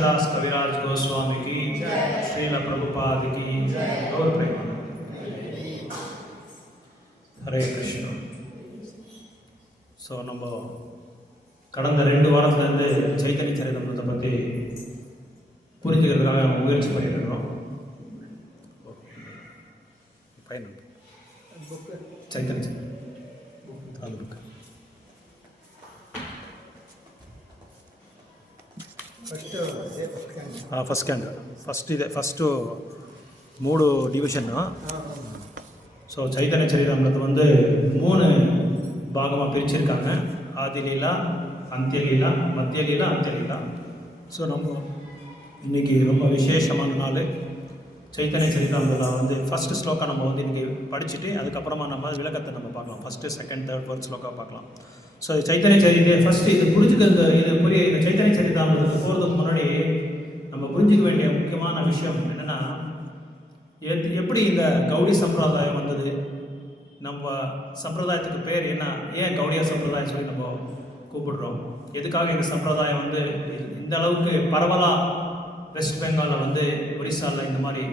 कृष्णदास कविराज गोस्वामी की, श्रील प्रभुपाद की और प्रेम। हरे कृष्ण. ஸோ நம்ம கடந்த 2 வாரத்துலேருந்து சைத்தன்ய சரிதத்தை பற்றி புரிஞ்சுக்கிறதுக்காக முயற்சி பண்ணிட்டு இருக்கிறோம். சைத்தன்ய அது book first క్యాండర్ first 3 division. So Chaitanya சரிதாமிரத்தை வந்து 3 பாகமாக பிரிச்சிருக்காங்க. ஆதிலீலா, அந்தியலீலா, மத்தியலீலா, அந்தியலீலா. ஸோ நம்ம இன்றைக்கி ரொம்ப விசேஷமான நாள். சைத்தன்ய சரிதாமிரதம் வந்து ஃபஸ்ட்டு ஸ்லோக்கா நம்ம வந்து இன்றைக்கி படிச்சுட்டு அதுக்கப்புறமா நம்ம விளக்கத்தை நம்ம பார்க்கலாம். First, second, third, fourth shloka பார்க்கலாம். ஸோ சைத்தன்ய சரிதை ஃபஸ்ட்டு இது புரிஞ்சுக்க, இது புரிய இந்த சைத்தன்ய சரிதாமிரத்துக்கு போகிறதுக்கு முன்னாடி நம்ம புரிஞ்சிக்க வேண்டிய முக்கியமான விஷயம் என்னென்னா, எப்படி இந்த கௌடி சம்பிரதாயம் வந்தது, நம்ம சம்பிரதாயத்துக்கு பேர் என்ன, ஏன் கௌடியா சம்பிரதாயம் சொல்லி நம்ம கூப்பிடுறோம், எதுக்காக இந்த சம்பிரதாயம் வந்து இந்த அளவுக்கு பரவலாக வெஸ்ட் பெங்காலில் வந்து, ஒரிசாவில், இந்த மாதிரி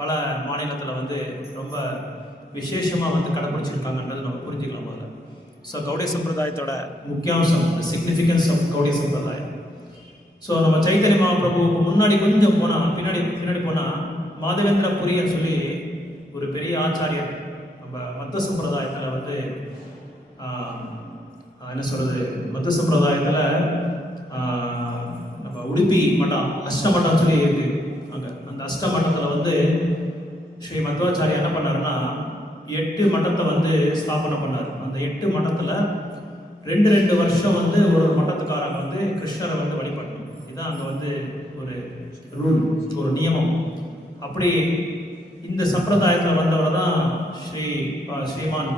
பல மாநிலத்தில் வந்து ரொம்ப விசேஷமாக வந்து கடைப்பிடிச்சிருக்காங்கன்றது நம்ம புரிஞ்சுக்கலாம் முதல்ல. ஸோ கௌடிய சம்பிரதாயத்தோட முக்கியாம்சம், சிக்னிஃபிகன்ஸ் ஆஃப் கௌடிய சம்பிரதாயம். ஸோ நம்ம சைத்தன்ய மகாபிரபுவுக்கு முன்னாடி கொஞ்சம் போனால், பின்னாடி போனால் மாதவேந்திர புரியன்னு சொல்லி ஒரு பெரிய ஆச்சாரியர் நம்ம மத்த சம்பிரதாயத்தில் வந்து என்ன சொல்கிறது, மத்த சம்பிரதாயத்தில் நம்ம உடுப்பி மட்டம், அஷ்டமட்டம் சொல்லி இருக்குது. அங்கே அந்த அஷ்டமட்டத்தில் வந்து ஸ்ரீ மத்வாச்சாரியா என்ன பண்ணாருன்னா 8 மட்டத்தை வந்து ஸ்தாபனை பண்ணார். அந்த 8 மட்டத்தில் 2 வருஷம் வந்து ஒரு மட்டத்துக்காரங்க வந்து கிருஷ்ணரை வந்து வழிபடணும். இதுதான் அங்கே வந்து ஒரு ரூல், ஒரு நியமம். அப்படி இந்த சம்பிரதாயத்தில் வந்தவர் தான் ஸ்ரீமான்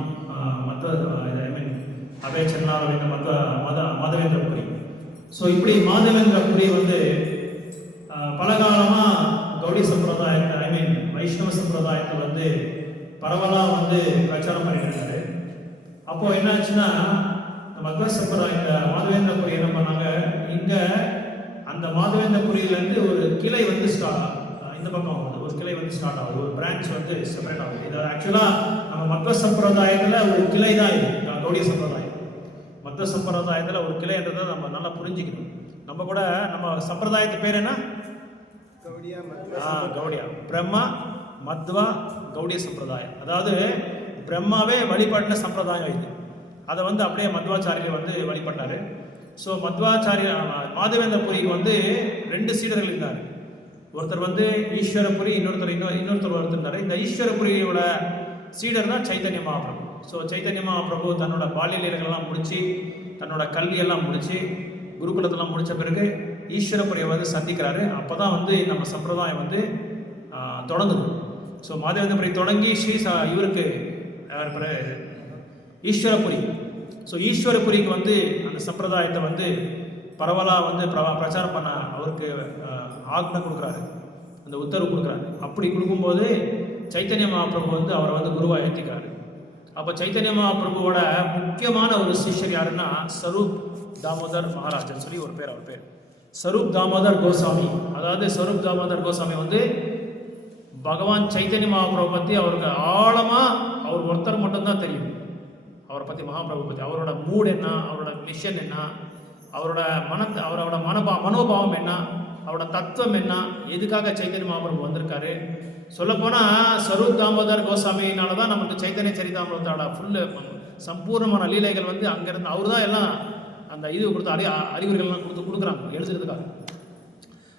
அபய சரணாரவிந்த மாதவேந்திர புரி. ஸோ இப்படி மாதவேந்திர புரி வந்து பல காலமாக கௌடி சம்பிரதாயத்தை, வைஷ்ணவ சம்பிரதாயத்தை வந்து பரவலாக வந்து பிரச்சாரம் பண்ணிட்டு இருக்காரு. அப்போது என்னாச்சுன்னா, மத்வ சம்பிரதாயத்தை மாதவேந்திர புரி என்ன பண்ணாங்க, இங்கே அந்த மாதவேந்திர புரியிலேருந்து ஒரு கிளை வந்து இந்த பக்கம் வந்து ஒரு கிளை வந்து ஸ்டார்ட் ஆகுது, ஒரு பிரான்ச் வந்து செப்பரேட் ஆகுது. இது ஆக்சுவலாக நம்ம மத்வ சம்பிரதாயத்தில் ஒரு கிளை தான் இது கௌடிய சம்பிரதாயம். மத்வ சம்பிரதாயத்தில் ஒரு கிளைன்றதை நம்ம நல்லா புரிஞ்சுக்கணும். நம்ம கூட நம்ம சம்பிரதாயத்து பேர் என்ன, கௌடியா, பிரம்மா மத்வா கௌடிய சம்பிரதாயம். அதாவது பிரம்மாவே வழிபடின சம்பிரதாயம் இது. அதை வந்து அப்படியே மத்வாச்சாரியர் வந்து வழிபட்டார். ஸோ மத்வாச்சாரியர் மாதவேந்திர புரிக்கு வந்து 2 சீடர்கள் இருந்தார். ஒருத்தர் வந்து ஈஸ்வரபுரி, இன்னொருத்தர் இருந்தார். இந்த ஈஸ்வரபுரியோட சீடர் தான் சைத்தன்ய மகாபிரபு. ஸோ சைத்தன்ய மகாபிரபு தன்னோட பால்ய லீலைகள்லாம் முடித்து, தன்னோட கல்வியெல்லாம் முடித்து, குருகுலத்தெல்லாம் முடித்த பிறகு ஈஸ்வரபுரியை வந்து சந்திக்கிறாரு. அப்போ தான் வந்து நம்ம சம்பிரதாயம் வந்து தொடங்குது. ஸோ மாதவேந்திரபுரி தொடங்கி இவருக்கு ஈஸ்வரபுரி. ஸோ ஈஸ்வரபுரிக்கு வந்து அந்த சம்பிரதாயத்தை வந்து பரவலாக வந்து பிரச்சாரம் பண்ண அவருக்கு ஆக்ஞை கொடுக்குறாரு, அந்த உத்தரவு கொடுக்குறாரு. அப்படி கொடுக்கும்போது சைத்தன்ய மகாபிரபு வந்து அவரை வந்து குருவாக ஏற்றிக்கிறாரு. அப்போ சைத்தன்ய மகாபிரபுவோட முக்கியமான ஒரு சிஷ்யர் யாருன்னா ஸ்வரூப் தாமோதர் மகாராஜன் சொல்லி ஒரு பேர். அவர் பேர் ஸ்வரூப் தாமோதர் கோசாமி. அதாவது ஸ்வரூப் தாமோதர் கோசாமி வந்து பகவான் சைத்தன்ய மகாபிரபு பற்றி அவருக்கு ஆழமாக அவர் ஒருத்தர் மட்டும்தான் தெரியும். அவரை பற்றி, மகாபிரபு பற்றி, அவரோட மூட் என்ன, அவரோட மிஷன் என்ன, அவரோட மனோபாவம் என்ன, அவரோட தத்துவம் என்ன, எதுக்காக சைத்தன்ய மகாபிரபு வந்திருக்காரு. சொல்லப்போனால் ஸ்வரூப் தாமோதர் கோசாமினால தான் நமக்கு சைத்தன்ய சரிதாமிரத்தோட ஃபுல்லு சம்பூர்ணமான லீலைகள் வந்து அங்கேருந்து அவர் தான் எல்லாம் அந்த இது கொடுத்த அறிவுரைகள்லாம் கொடுக்குறாங்க எழுதுறதுக்காக.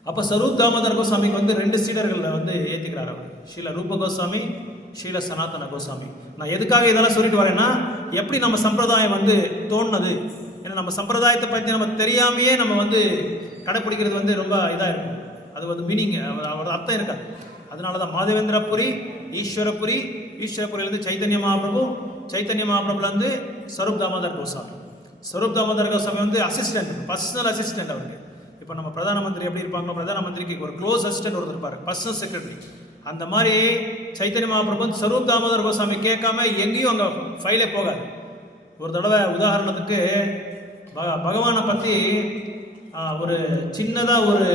அப்போ ஸ்வரூப் தாமோதர் கோசாமிக்கு வந்து 2 சீடர்களை வந்து ஏற்றிக்கிறார் அவர், ஸ்ரீல ரூப கோசாமி, ஸ்ரீல சனாதன கோசாமி. நான் எதுக்காக இதெல்லாம் சொல்லிட்டு வரேன்னா, எப்படி நம்ம சம்பிரதாயம் வந்து தோணுனது, ஏன்னா நம்ம சம்பிரதாயத்தை பற்றி நம்ம தெரியாமையே நம்ம வந்து கடைப்பிடிக்கிறது வந்து ரொம்ப இதாக இருக்கும். அது வந்து மீனிங், அவரோட அர்த்தம் இருக்காது. அதனால தான் மாதவேந்திர புரி, ஈஸ்வரபுரியிலேருந்து சைத்தன்ய மகாபிரபு, சைத்தன்ய மகாபிரபுலேருந்து ஸ்வரூப் தாமோதர் கோசாமி. ஸ்வரூப் தாமோதர் கோசாமி வந்து அசிஸ்டன்ட், பர்சனல் அசிஸ்டன்ட் அவருக்கு. இப்போ நம்ம பிரதான மந்திரி எப்படி இருப்பாங்க, பிரதான மந்திரிக்கு ஒரு க்ளோஸ் அசிஸ்டன்ட் ஒருத்தர் இருப்பார், பர்சனல் செக்ரட்டரி. அந்த மாதிரி சைத்தன்ய மகாபிரபு ஸ்வரூப் தாமோதர் கோசாமி கேட்காம எங்கேயும் அங்கே ஃபைலே போகாது. ஒரு தடவை உதாரணத்துக்கு பகவானை பற்றி ஒரு சின்னதாக ஒரு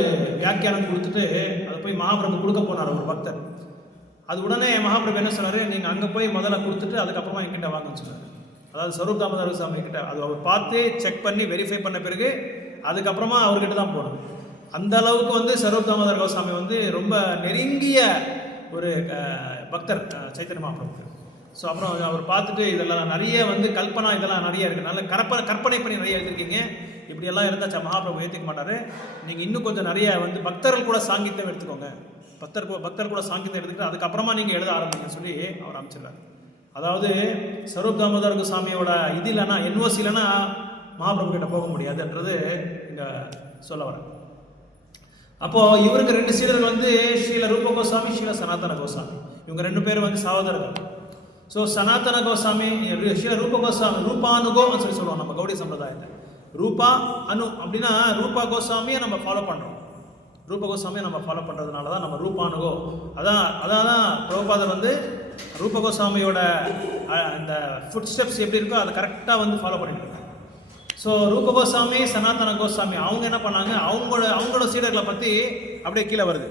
வியாக்கியானம் கொடுத்துட்டு அதை போய் மகாபிரபு கொடுக்க போனார் ஒரு பக்தர். அது உடனே மகாபிரபு என்ன சொன்னார், நீங்கள் அங்கே போய் முதல்ல கொடுத்துட்டு அதுக்கப்புறமா என்கிட்ட வாங்கன்னு சொன்னார். அதாவது ஸ்வரூப் தாமோதர சுவாமி கிட்ட அது அவர் பார்த்து செக் பண்ணி வெரிஃபை பண்ண பிறகு அதுக்கப்புறமா அவர்கிட்ட தான் போகணும். அந்த அளவுக்கு வந்து ஸ்வரூப் தாமோதர கோஸ்வாமி வந்து ரொம்ப நெருங்கிய ஒரு பக்தர் சைத்தன்ய மகாபிரபுக்கு. ஸோ அப்புறம் அவர் பார்த்துட்டு இதெல்லாம் நிறைய வந்து கல்பனா இதெல்லாம் நிறைய இருக்குது, நல்ல கற்பனை பண்ணி நிறைய எழுதிருக்கீங்க, இப்படியெல்லாம் இருந்தாச்சா மகாபிரபு ஏற்றுக்க மாட்டார், நீங்கள் இன்னும் கொஞ்சம் நிறைய வந்து பக்தர்கள் கூட சாங்கித்யம் எடுத்துக்கோங்க, பக்தர் கூட சாங்கித்யம் எடுத்துக்கிட்டு அதுக்கப்புறமா நீங்கள் எழுத ஆரம்பிங்கன்னு சொல்லி அவர் அமைச்சிடுறாரு. அதாவது ஸ்வரூப் தாமோதர கோஸ்வாமியோட இது இல்லைன்னா என்ஓசி இல்லைன்னா மகாபிரபு கிட்ட போக முடியாதுன்றது இங்கே சொல்ல வரேன். அப்போது இவருக்கு 2 சீடர்கள் வந்து ஸ்ரீல ரூப கோஸ்வாமி, ஸ்ரீல சனாதன கோஸ்வாமி. இவங்க 2 பேரும் வந்து சகோதரர்கள். ஸோ சனாதன கோஸ்வாமி, ஸ்ரீல ரூப கோஸ்வாமி ரூபானுகோன்னு சொல்லி சொல்லுவோம் நம்ம கௌடிய சம்பிரதாயத்தை. ரூபா அனு அப்படின்னா ரூபா கோஸ்வாமியை நம்ம ஃபாலோ பண்ணுறோம். ரூப கோஸ்வாமியை நம்ம ஃபாலோ பண்ணுறதுனால தான் நம்ம ரூபானுகோ. அதான் பிரபுபாதர் வந்து ரூப கோஸ்வாமியோட இந்த ஃபுட் ஸ்டெப்ஸ் எப்படி இருக்கோ அதை கரெக்டாக வந்து ஃபாலோ பண்ணிட்டு இருக்காங்க. ஸோ ரூப கோஸ்வாமி, சனாதன கோஸ்வாமி அவங்க என்ன பண்ணாங்க, அவங்களோட சீடர்களை பற்றி அப்படியே கீழே வருது.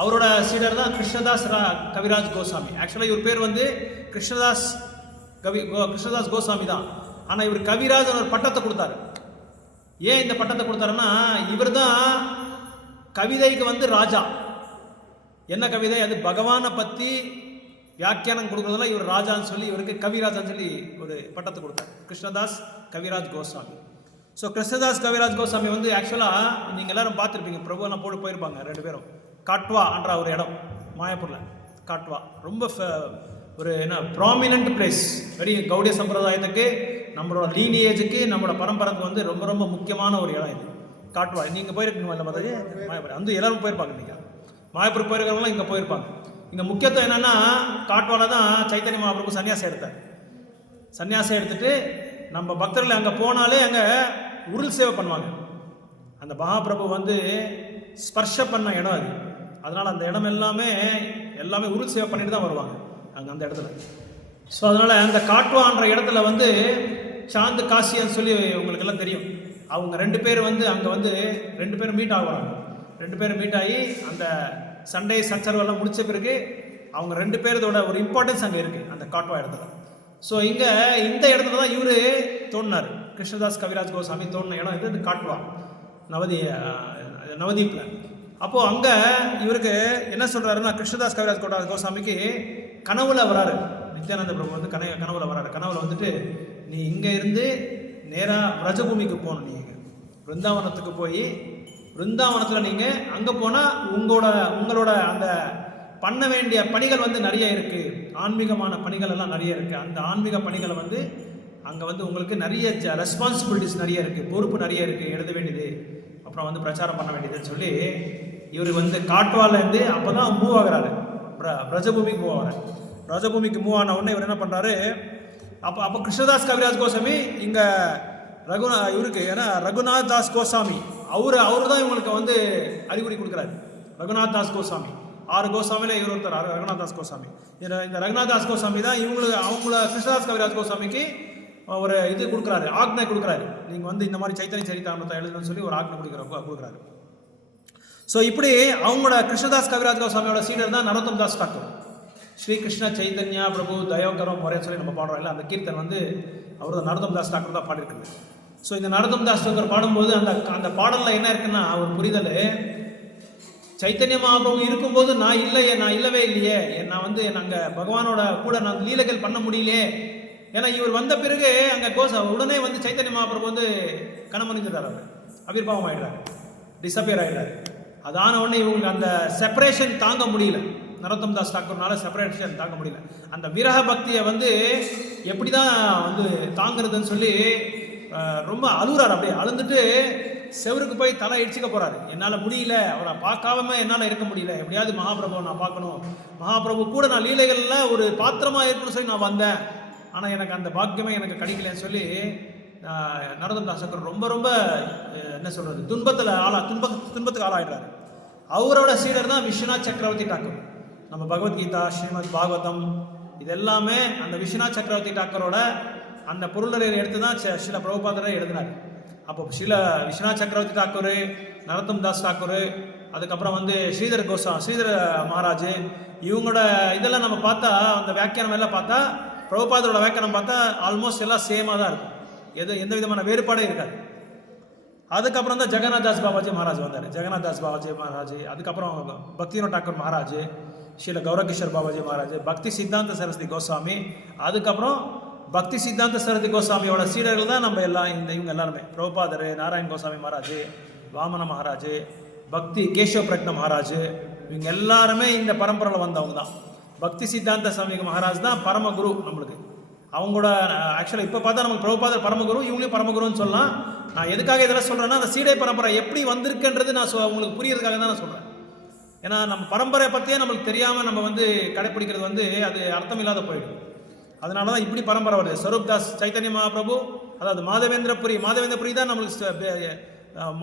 அவரோட சீடர் தான் கிருஷ்ணதாஸ் கவிராஜ் கோஸ்வாமி. ஆக்சுவலாக இவர் பேர் வந்து கிருஷ்ணதாஸ் கோஸ்வாமி தான். ஆனால் இவர் கவிராஜ் ஒரு பட்டத்தை கொடுத்தாரு. ஏன் இந்த பட்டத்தை கொடுத்தாருன்னா, இவர் தான் கவிதைக்கு வந்து ராஜா. என்ன கவிதை அது, பகவானை பற்றி வியாக்கியானம் கொடுக்குறதுல இவர் ராஜான்னு சொல்லி இவருக்கு கவிராஜான்னு சொல்லி ஒரு பட்டத்தை கொடுத்தார், கிருஷ்ணதாஸ் கவிராஜ் கோஸ்வாமி. ஸோ கிருஷ்ணதாஸ் கவிராஜ் கோஸ்வாமி வந்து ஆக்சுவலாக நீங்கள் எல்லாரும் பார்த்துருப்பீங்க, பிரபுவெல்லாம் போயிருப்பாங்க 2 பேரும். காட்வான்ற ஒரு இடம் மாயாப்பூரில், காட்வா ரொம்ப ஒரு என்ன ப்ராமினன்ட் பிளேஸ், வெரி கௌடிய சம்பிரதாயத்துக்கு நம்மளோட லீனியேஜுக்கு நம்மளோட பரம்பரைக்கு வந்து ரொம்ப ரொம்ப முக்கியமான ஒரு இடம் இது காட்வா. நீங்கள் போயிருக்கீங்க இல்லை மாதிரி மாயாப்பூர், அந்த எல்லாரும் போயிருப்பாங்க. நீங்கள் மாயாப்பூர் போயிருக்கிறவங்களாம் இங்கே போயிருப்பாங்க. இங்கே முக்கியத்துவம் என்னென்னா காட்வாவில் தான் சைத்தன்ய மகாபிரபு சன்னியாசம் எடுத்தார். சன்னியாசம் எடுத்துட்டு நம்ம பக்தர்கள் அங்கே போனாலே அங்கே உருள் சேவை பண்ணுவாங்க. அந்த மகாபிரபு வந்து ஸ்பர்ஷ பண்ண இடம் அது, அதனால் அந்த இடம் எல்லாமே உருள் சேவை பண்ணிட்டு தான் வருவாங்க அங்கே அந்த இடத்துல. ஸோ அதனால் அந்த காட்வான்ற இடத்துல வந்து சாந்து காசியான்னு சொல்லி உங்களுக்கு எல்லாம் தெரியும். அவங்க 2 பேர் வந்து அங்கே வந்து 2 பேரும் மீட் ஆகுறாங்க. 2 பேரும் மீட் ஆகி அந்த சண்டை சச்சரவெல்லாம் முடித்த பிறகு அவங்க 2 பேரோட ஒரு இம்பார்ட்டன்ஸ் அங்கே இருக்குது அந்த காட்வா இடத்துல. ஸோ இங்கே இந்த இடத்துல தான் இவர் தோன்றினார், கிருஷ்ணதாஸ் கவிராஜ் கோஸ்வாமி தோன்றின இடம் இது காட்வா, நவதீப்பில். அப்போது அங்கே இவருக்கு என்ன சொல்கிறாருன்னா, கிருஷ்ணதாஸ் கவிராஜ் கோஸ்வாமிக்கு கனவுல வராரு, நித்யானந்த பிரபு வந்து கனவுல வராரு. கனவுல வந்துட்டு, நீ இங்கே இருந்து நேராக பிரஜபூமிக்கு போகணும், நீங்கள் பிருந்தாவனத்துக்கு போய் பிருந்தாவனத்தில் நீங்கள் அங்கே போனால் உங்களோட அந்த பண்ண வேண்டிய பணிகள் வந்து நிறைய இருக்குது, ஆன்மீகமான பணிகள் எல்லாம் நிறைய இருக்குது. அந்த ஆன்மீக பணிகளை வந்து அங்கே வந்து உங்களுக்கு நிறைய ரெஸ்பான்சிபிலிட்டிஸ் நிறைய இருக்குது, பொறுப்பு நிறைய இருக்குது, எழுத வேண்டியது, அப்புறம் வந்து பிரச்சாரம் பண்ண வேண்டியதுன்னு சொல்லி இவர் வந்து காட்வாலேருந்து அப்போ தான் மூவ் ஆகிறாரு, பிரஜபூமிக்கு மூவ் ஆகிறார். பிரஜபூமிக்கு மூவ் ஆன உடனே இவர் என்ன பண்ணுறாரு, அப்போ கிருஷ்ணதாஸ் கவிராஜ் கோஸ்வாமி இங்கே இவருக்கு ஏன்னா ரகுநாத் தாஸ் கோஸ்வாமி அவர் தான் இவங்களுக்கு வந்து அறிகுறி கொடுக்குறாரு. ரகுநாத் தாஸ் கோஸ்வாமி 6 கோஸ்வாமியில் இவர் ஒருத்தர் ரகுநாத் தாஸ் கோஸ்வாமி. இந்த ரகுநாத் தாஸ் கோஸ்வாமி தான் அவங்கள கிருஷ்ணதாஸ் கவிராஜ் கோஸ்வாமிக்கு ஒரு இது கொடுக்குறாரு, ஆக்ஞை கொடுக்குறாரு, நீங்கள் வந்து இந்த மாதிரி சைத்தன்ய சரிதாமிரத்தை எழுதணும்னு சொல்லி ஒரு ஆக்ஞை கொடுக்குறாரு. ஸோ இப்படி அவங்களோட கிருஷ்ணதாஸ் கவிராஜ் கோஸ்வாமியோட சீடர் தான் நரோத்தம் தாஸ் டாக்கூர். ஸ்ரீ கிருஷ்ண சைத்தன்யா பிரபு தயோகரம் முறைன்னு சொல்லி நம்ம பாடுறோம் இல்லை, அந்த கீர்த்தன் வந்து அவர் தான் நரோத்தம் தாஸ் டாக்கூர் தான் பாடியிருக்காரு. ஸோ இந்த நரோத்தம் தாஸ் டாக்கூர் பாடும்போது அந்த பாடலில் என்ன இருக்குன்னா ஒரு புரிதல், சைத்தன்ய மகாபிரபு இருக்கும்போது நான் இல்லவே இல்லையே, நான் வந்து நாங்கள் பகவானோட கூட நான் லீலைகள் பண்ண முடியலையே. ஏன்னா இவர் வந்த பிறகு அங்கே உடனே வந்து சைத்தன்ய மகாபிரபு வந்து கணமணிஞ்சிடுறாரு, அவர் அபிர்பாவம் ஆகிடுறாரு, டிஸப்பியர் ஆகிடுறாரு. அதான உடனே இவங்களுக்கு அந்த செப்பரேஷன் தாங்க முடியல, நரோத்தம் தாஸ் டாக்கூர்னால செப்பரேஷன் தாங்க முடியல. அந்த விரக பக்தியை வந்து எப்படி தான் வந்து தாங்கிறதுன்னு சொல்லி ரொம்ப அழுகுறாரு. அப்படியே அழுந்துட்டு செவருக்கு போய் தலை இடிச்சிக்க போகிறாரு. என்னால் முடியல, அவரை பார்க்காம என்னால் இருக்க முடியல, எப்படியாவது மகாபிரபுவை நான் பார்க்கணும், மகாபிரபு கூட நான் லீலைகளில் ஒரு பாத்திரமாக இருக்கணும்னு சொல்லி நான் வந்தேன், ஆனால் எனக்கு அந்த பாக்கியமே எனக்கு கிடைக்கலன்னு சொல்லி நரோத்தம் தாஸ் டாக்கூர் ரொம்ப ரொம்ப என்ன சொல்கிறது துன்பத்துக்கு ஆளாயிடுறாரு. அவரோட சீடர் தான் விஸ்வநாத் சக்கரவர்த்தி டாக்கூர். நம்ம பகவத்கீதா, ஸ்ரீமத் பாகவதம் இது எல்லாமே அந்த விஸ்வநாத் சக்கரவர்த்தி டாக்கூரோட அந்த பொருளரை எடுத்து தான் ஸ்ரீல பிரபுபாதரை எழுதினார். அப்போ விஸ்வநாத் சக்கரவர்த்தி தாக்கூர், நரோத்தம் தாஸ் தாக்கூர், அதுக்கப்புறம் வந்து ஸ்ரீதர மகாராஜ், இவங்களோட இதெல்லாம் நம்ம பார்த்தா அந்த வியாக்கியானம் எல்லாம் பார்த்தா பிரபுபாதரோட வியாக்கியானம் பார்த்தா ஆல்மோஸ்ட் எல்லாம் சேமாக தான் இருக்கும். எந்த விதமான வேறுபாடே இருக்காது. அதுக்கப்புறம் தான் ஜெகநாத் தாஸ் பாபாஜி மகாராஜ் வந்தார். ஜெகநாத் தாஸ் பாபாஜி மகாராஜ், அதுக்கப்புறம் பக்திவினோத் டாக்கூர் மகாராஜ், ஸ்ரீல கௌரகிஷோர் பாபாஜி மகாராஜ், பக்தி சித்தாந்த சரஸ்வதி கோஸ்வாமி, அதுக்கப்புறம் பக்தி சித்தாந்த சரஸ்வதி கோஸ்வாமியோட சீடர்கள் தான் நம்ம எல்லாம் இவங்க எல்லாருமே. பிரபுபாதர், நாராயண் கோஸ்வாமி மகாராஜ், வாமன மகாராஜ், பக்தி கேஷவ பிரக்ன மகாராஜ், இவங்க எல்லாருமே இந்த பரம்பரையில் வந்தவங்க தான். பக்தி சித்தாந்த சரஸ்வதி மகாராஜ் தான் பரமகுரு நம்மளுக்கு. அவங்களோட ஆக்சுவலாக இப்போ பார்த்தா நமக்கு பிரபுபாதர் பரமகுரு, இவங்களையும் பரமகுருன்னு சொல்லலாம். நான் எதுக்காக இதெல்லாம் சொல்கிறேன்னா, அந்த சீடை பரம்பரை எப்படி வந்திருக்குன்றது நான் உங்களுக்கு புரியறதுக்காக தான் நான் சொல்கிறேன். ஏன்னா நம்ம பரம்பரை பற்றியே நம்மளுக்கு தெரியாமல் நம்ம வந்து கடைப்பிடிக்கிறது வந்து அது அர்த்தம் இல்லாத போயிடும். அதனால தான் இப்படி பரம்பரை வருது. ஸ்வரூப் தாஸ் சைத்தன்ய மகாபிரபு, அதாவது மாதவேந்திரபுரி தான் நம்மளுக்கு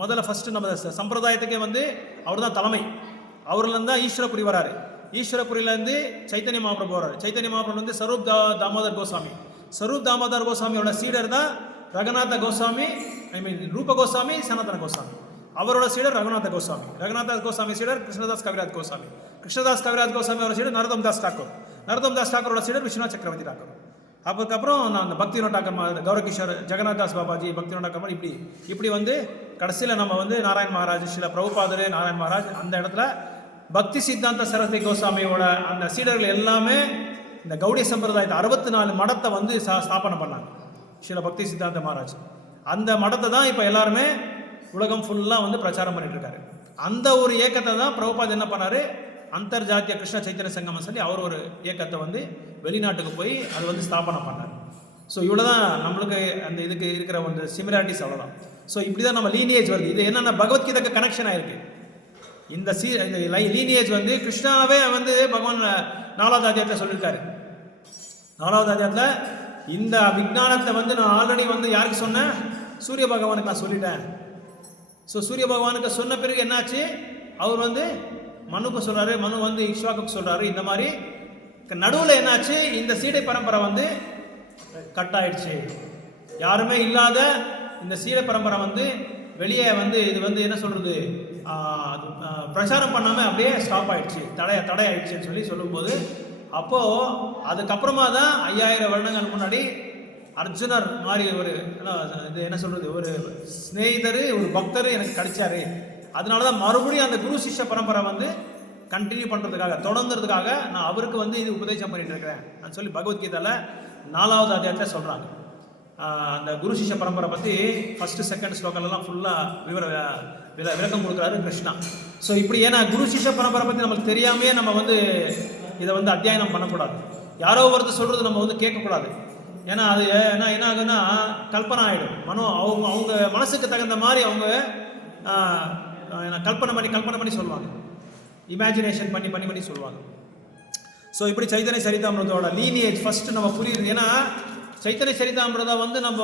முதல்ல ஃபஸ்ட்டு நம்ம சம்பிரதாயத்துக்கே வந்து அவர் தான் தலைமை. அவர்லேருந்து தான் ஈஸ்வரபுரி வராரு. ஈஸ்வரபுரியிலேருந்து சைத்தன்ய மகாபிரபு வராரு. சைத்தன்ய மகாபிரபு வந்து ஸ்வரூப் தாமோதர் கோஸ்வாமி. ஸ்வரூப் தாமோதர் கோஸ்வாமியோட சீடர் தான் ரகுநாத கோஸ்வாமி, ரூப கோஸ்வாமி, சனாதன கோஸ்வாமி. அவரோட சீடர் ரகுநாத கோஸ்வாமி. ரகுநாத கோஸ்வாமி சீடர் கிருஷ்ணதாஸ் கவிராஜ் கோஸ்வாமி. கிருஷ்ணதாஸ் கவிராஜ் கோஸ்வாமியோட சீடர் நரோத்தம் தாஸ் டாக்கூர். நரோத்தம் தாஸ் டாக்கூரோட சீடர் விஸ்வநாத் சக்கரவர்த்தி டாக்கூர். அதுக்கப்புறம் நான் அந்த பக்திவினோத் டாக்கூர், கௌரகிஷோர், ஜெகநாத் தாஸ் பாபாஜி, பக்திவினோத் டாக்கூர், இப்படி வந்து கடைசியில் நம்ம வந்து நாராயண் மகாராஜ், ஸ்ரீல பிரபுபாதர், நாராயண் மகாராஜ், அந்த இடத்துல பக்தி சித்தாந்த சரஸ்வதி கோஸ்வாமியோட அந்த சீடர்கள் எல்லாமே இந்த கௌடிய சம்பிரதாயத்தை 64 மடத்தை வந்து ஸ்தாபனை பண்ணாங்க. ஸ்ரீல பக்தி சித்தாந்த மகாராஜ் அந்த மடத்தை தான் இப்போ எல்லாருமே உலகம் ஃபுல்லாக வந்து பிரச்சாரம் பண்ணிட்டு இருக்காரு. அந்த ஒரு இயக்கத்தை தான் பிரபுபாத் என்ன பண்ணார், அந்தர்ஜாத்திய கிருஷ்ண சைத்தன்ய சங்கம்னு சொல்லி அவர் ஒரு இயக்கத்தை வந்து வெளிநாட்டுக்கு போய் அது வந்து ஸ்தாபனை பண்ணார். ஸோ இவ்வளோ தான் நம்மளுக்கு அந்த இதுக்கு இருக்கிற ஒரு சிமிலாரிட்டிஸ், அவ்வளோதான். ஸோ இப்படி தான் நம்ம லீனியேஜ் வருது. இது என்னென்ன பகவத்கீதைக்கு கனெக்ஷன் ஆயிருக்கு. இந்த லீனியேஜ் வந்து கிருஷ்ணாவே வந்து பகவான் 4வது அத்தியாயத்தில் சொல்லியிருக்காரு. 4வது அத்தியாயத்தில் இந்த விஞ்ஞானத்தை வந்து நான் ஆல்ரெடி வந்து யாருக்கு சொன்னேன், சூரிய பகவானுக்கு நான் சொல்லிட்டேன். ஸோ சூரிய பகவானுக்கு சொன்ன பிறகு என்னாச்சு, அவர் வந்து மனுக்கு சொல்கிறாரு, மனு வந்து இக்ஷ்வாக்கு சொல்கிறாரு. இந்த மாதிரி நடுவில் என்னாச்சு, இந்த சீடை பரம்பரை வந்து கட் ஆயிடுச்சு. யாருமே இல்லாத இந்த சீடை பரம்பரை வந்து வெளியே வந்து இது வந்து என்ன சொல்கிறது, பிரச்சாரம் பண்ணாமல் அப்படியே ஸ்டாப் ஆகிடுச்சு, தடை ஆயிடுச்சுன்னு சொல்லும்போது, அப்போது அதுக்கப்புறமா தான் 5000 வருடங்கள் முன்னாடி அர்ஜுனர் மாதிரி ஒரு இது என்ன சொல்கிறது, ஒரு ஸ்நேகிதர், ஒரு பக்தர் எனக்கு கிடைச்சாரு. அதனால தான் மறுபடியும் அந்த குரு சிஷ்ய பரம்பரை வந்து கண்டினியூ பண்ணுறதுக்காக, தொடங்குறதுக்காக நான் அவருக்கு வந்து இது உபதேசம் பண்ணிட்டு இருக்கிறேன் நான் சொல்லி பகவத்கீதையில் 4வது அத்தியாயத்தில் சொல்கிறாங்க. அந்த குரு சிஷ்ய பரம்பரை பற்றி ஃபஸ்ட்டு செகண்ட் ஸ்லோகம்லாம் ஃபுல்லாக விளக்கம் கொடுக்குறாரு கிருஷ்ணா. ஸோ இப்படி ஏன்னா குரு சிஷ்ய பரம்பரை பற்றி நம்மளுக்கு தெரியாமையே நம்ம வந்து இதை வந்து அத்தியாயனம் பண்ணக்கூடாது. யாரோ ஒருத்தர் சொல்கிறது நம்ம வந்து கேட்கக்கூடாது. ஏன்னா அது என்ன ஆகுதுன்னா கல்பனை ஆகிடும். அவங்க மனசுக்கு தகுந்த மாதிரி அவங்க கல்பனை பண்ணி சொல்லுவாங்க, இமேஜினேஷன் பண்ணி சொல்லுவாங்க. ஸோ இப்படி சைத்தன்ய சரிதாமிரதோட லீனியேஜ் ஃபஸ்ட்டு நம்ம புரியுது. ஏன்னா சைத்தன்ய சரிதாமிரதம் வந்து நம்ம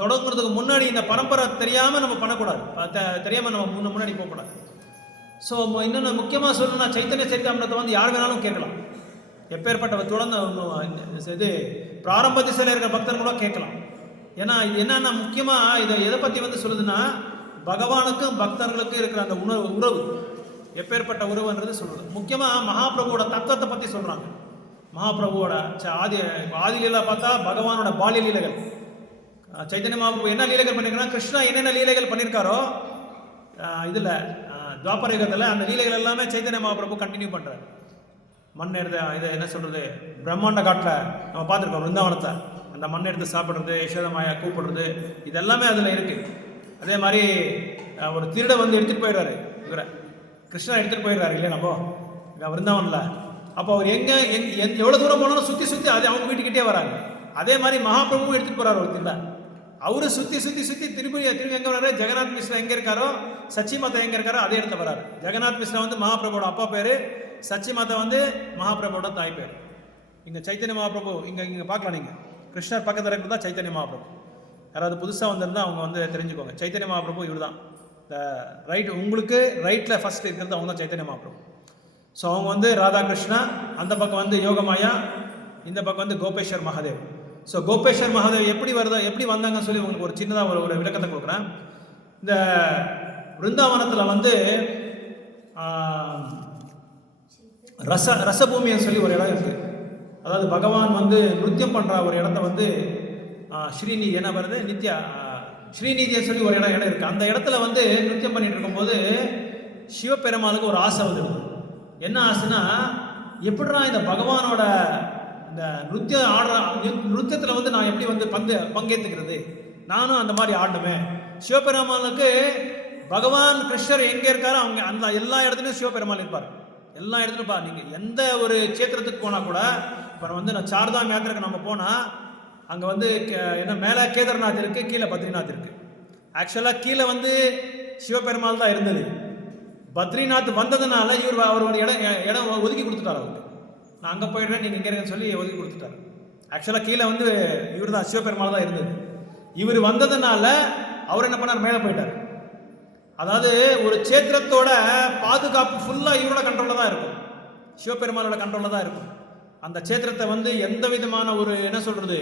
தொடங்குறதுக்கு முன்னாடி இந்த பரம்பரை தெரியாமல் நம்ம பண்ணக்கூடாது, தெரியாமல் நம்ம முன்னாடி போகக்கூடாது. ஸோ இன்னொன்று முக்கியமாக சொல்லணும்னா, சைத்தன்ய சரிதாமிரதம் வந்து யார் வேணாலும் கேட்கலாம். எப்பேற்பட்ட தொடர்ந்து இது பிராரம்ப திசையில் இருக்கிற பக்தர்கள் கூட கேட்கலாம். ஏன்னா இது என்னன்னா முக்கியமாக இதை எதை பற்றி வந்து சொல்லுதுன்னா, பகவானுக்கும் பக்தர்களுக்கும் இருக்கிற அந்த உறவு எப்பேற்பட்ட உறவுன்றது சொல்லுது. முக்கியமாக மகாபிரபுவோட தத்துவத்தை பற்றி சொல்கிறாங்க. மகாபிரபுவோட ஆதிலீலா பார்த்தா பகவானோட பால்ய லீலைகள். சைத்தன்ய மகாபிரபு என்ன லீலைகள் பண்ணியிருக்காங்கன்னா, கிருஷ்ணா என்னென்ன லீலைகள் பண்ணியிருக்காரோ இதில் துவாபர யுகத்தில் அந்த லீலைகள் எல்லாமே சைத்தன்ய மகாபிரபு கண்டினியூ பண்ணுறாரு. மண் எடுத்து இதை என்ன சொல்கிறது, பிரம்மாண்ட காட்டில் நம்ம பார்த்துருக்கோம் விருந்தாவனத்தை, அந்த மண் எடுத்து சாப்பிட்றது, யசோதமாயா கூப்பிடுறது, இது எல்லாமே அதில் இருக்குது. அதே மாதிரி ஒரு திருட வந்து எடுத்துகிட்டு போயிடுறாரு, இவரை கிருஷ்ணா எடுத்துகிட்டு போயிடுறாரு இல்லையா நம்ம விருந்தாவனில். அப்போ அவர் எவ்வளோ தூரம் போனாலும் சுற்றி அது அவங்க வீட்டுக்கிட்டே வராங்க. அதே மாதிரி மகாபிரபுவும் எடுத்துகிட்டு போகிறார் ஒரு திருட. அவரு சுற்றி திரும்பி எங்கே வர்றாரு, ஜெகநாத் மிஸ்ரா எங்கே இருக்காரோ, சச்சி மாதா எங்கே இருக்காரோ அதே இடத்துல வர்றாரு. ஜெகநாத் மிஸ்ரா வந்து மகாபிரபுவோட அப்பா பேர், சச்சி மாதா வந்து மகாபிரபுவோட தாய் பேர். இங்கே சைத்தன்ய மகாபிரபு இங்கே பார்க்கலாம். நீங்கள் கிருஷ்ணர் பக்கத்தில் இருக்கிறது தான் சைத்தன்ய மகாபிரபு. யாராவது புதுசாக வந்திருந்தால் அவங்க வந்து தெரிஞ்சுக்கோங்க. சைத்தன்ய மகாபிரபு இவர் தான். உங்களுக்கு ரைட்டில் ஃபஸ்ட் இருக்கிறது அவங்க தான் சைத்தன்ய மகாபிரபு. ஸோ அவங்க வந்து ராதாகிருஷ்ணா, அந்த பக்கம் வந்து யோகமாயா, இந்த பக்கம் வந்து கோபேஸ்வர் மகாதேவ். ஸோ கோபேஸ்வர் மகாதேவ் எப்படி வந்தாங்கன்னு சொல்லி உங்களுக்கு ஒரு சின்னதாக ஒரு விளக்கத்தை கொடுக்குறேன். இந்த விருந்தாவனத்தில் வந்து ரசபூமின்னு சொல்லி ஒரு இடம் இருக்குது. அதாவது பகவான் வந்து நிருத்தியம் பண்ணுற ஒரு இடத்த வந்து ஸ்ரீநிதி என்ன வருது ஸ்ரீநிதியை சொல்லி ஒரு இடம் இருக்குது. அந்த இடத்துல வந்து நிருத்தியம் பண்ணிட்டு இருக்கும்போது சிவபெருமாளுக்கு ஒரு ஆசை வந்துடுது. என்ன ஆசைன்னா, எப்படினா இந்த பகவானோட இந்த நிருத்தியத்தில் வந்து நான் எப்படி வந்து பங்கேற்றுக்கிறது, நானும் அந்த மாதிரி ஆடணுமே. சிவபெருமானுக்கு பகவான் கிருஷ்ணர் எங்கே இருக்காரோ அவங்க அந்த எல்லா இடத்துலையும் சிவபெருமான் இருப்பார். எல்லா இடத்துலையும் நீங்கள் எந்த ஒரு கஷேத்திரத்துக்கு போனால் கூட, இப்போ வந்து நான் சார்தாம் யாத்திரைக்கு நம்ம போனால் அங்கே வந்து என்ன மேலே கேதார்நாத் இருக்குது, கீழே பத்ரிநாத் இருக்குது. ஆக்சுவலாக கீழே வந்து சிவபெருமாள் தான் இருந்தது. பத்ரிநாத் வந்ததுனால அவரோட இடம் ஒதுக்கி கொடுத்துட்டார். அவருக்கு நான் அங்கே போயிடுறேன், நீங்கள் இங்கே இருக்கேன்னு சொல்லி ஒதுக்கி கொடுத்துட்டார். ஆக்சுவலாக கீழே வந்து இவர் தான் சிவபெருமாள் தான் இருந்தது. இவர் வந்ததுனால அவர் என்ன பண்ணார், மேலே போயிட்டார். அதாவது ஒரு சேத்திரத்தோட பாதுகாப்பு ஃபுல்லாக இவரோட கண்ட்ரோலில் தான் இருக்கும், சிவபெருமானோட கண்ட்ரோலில் தான் இருக்கும். அந்த சேத்திரத்தை வந்து எந்த விதமான ஒரு என்ன சொல்கிறது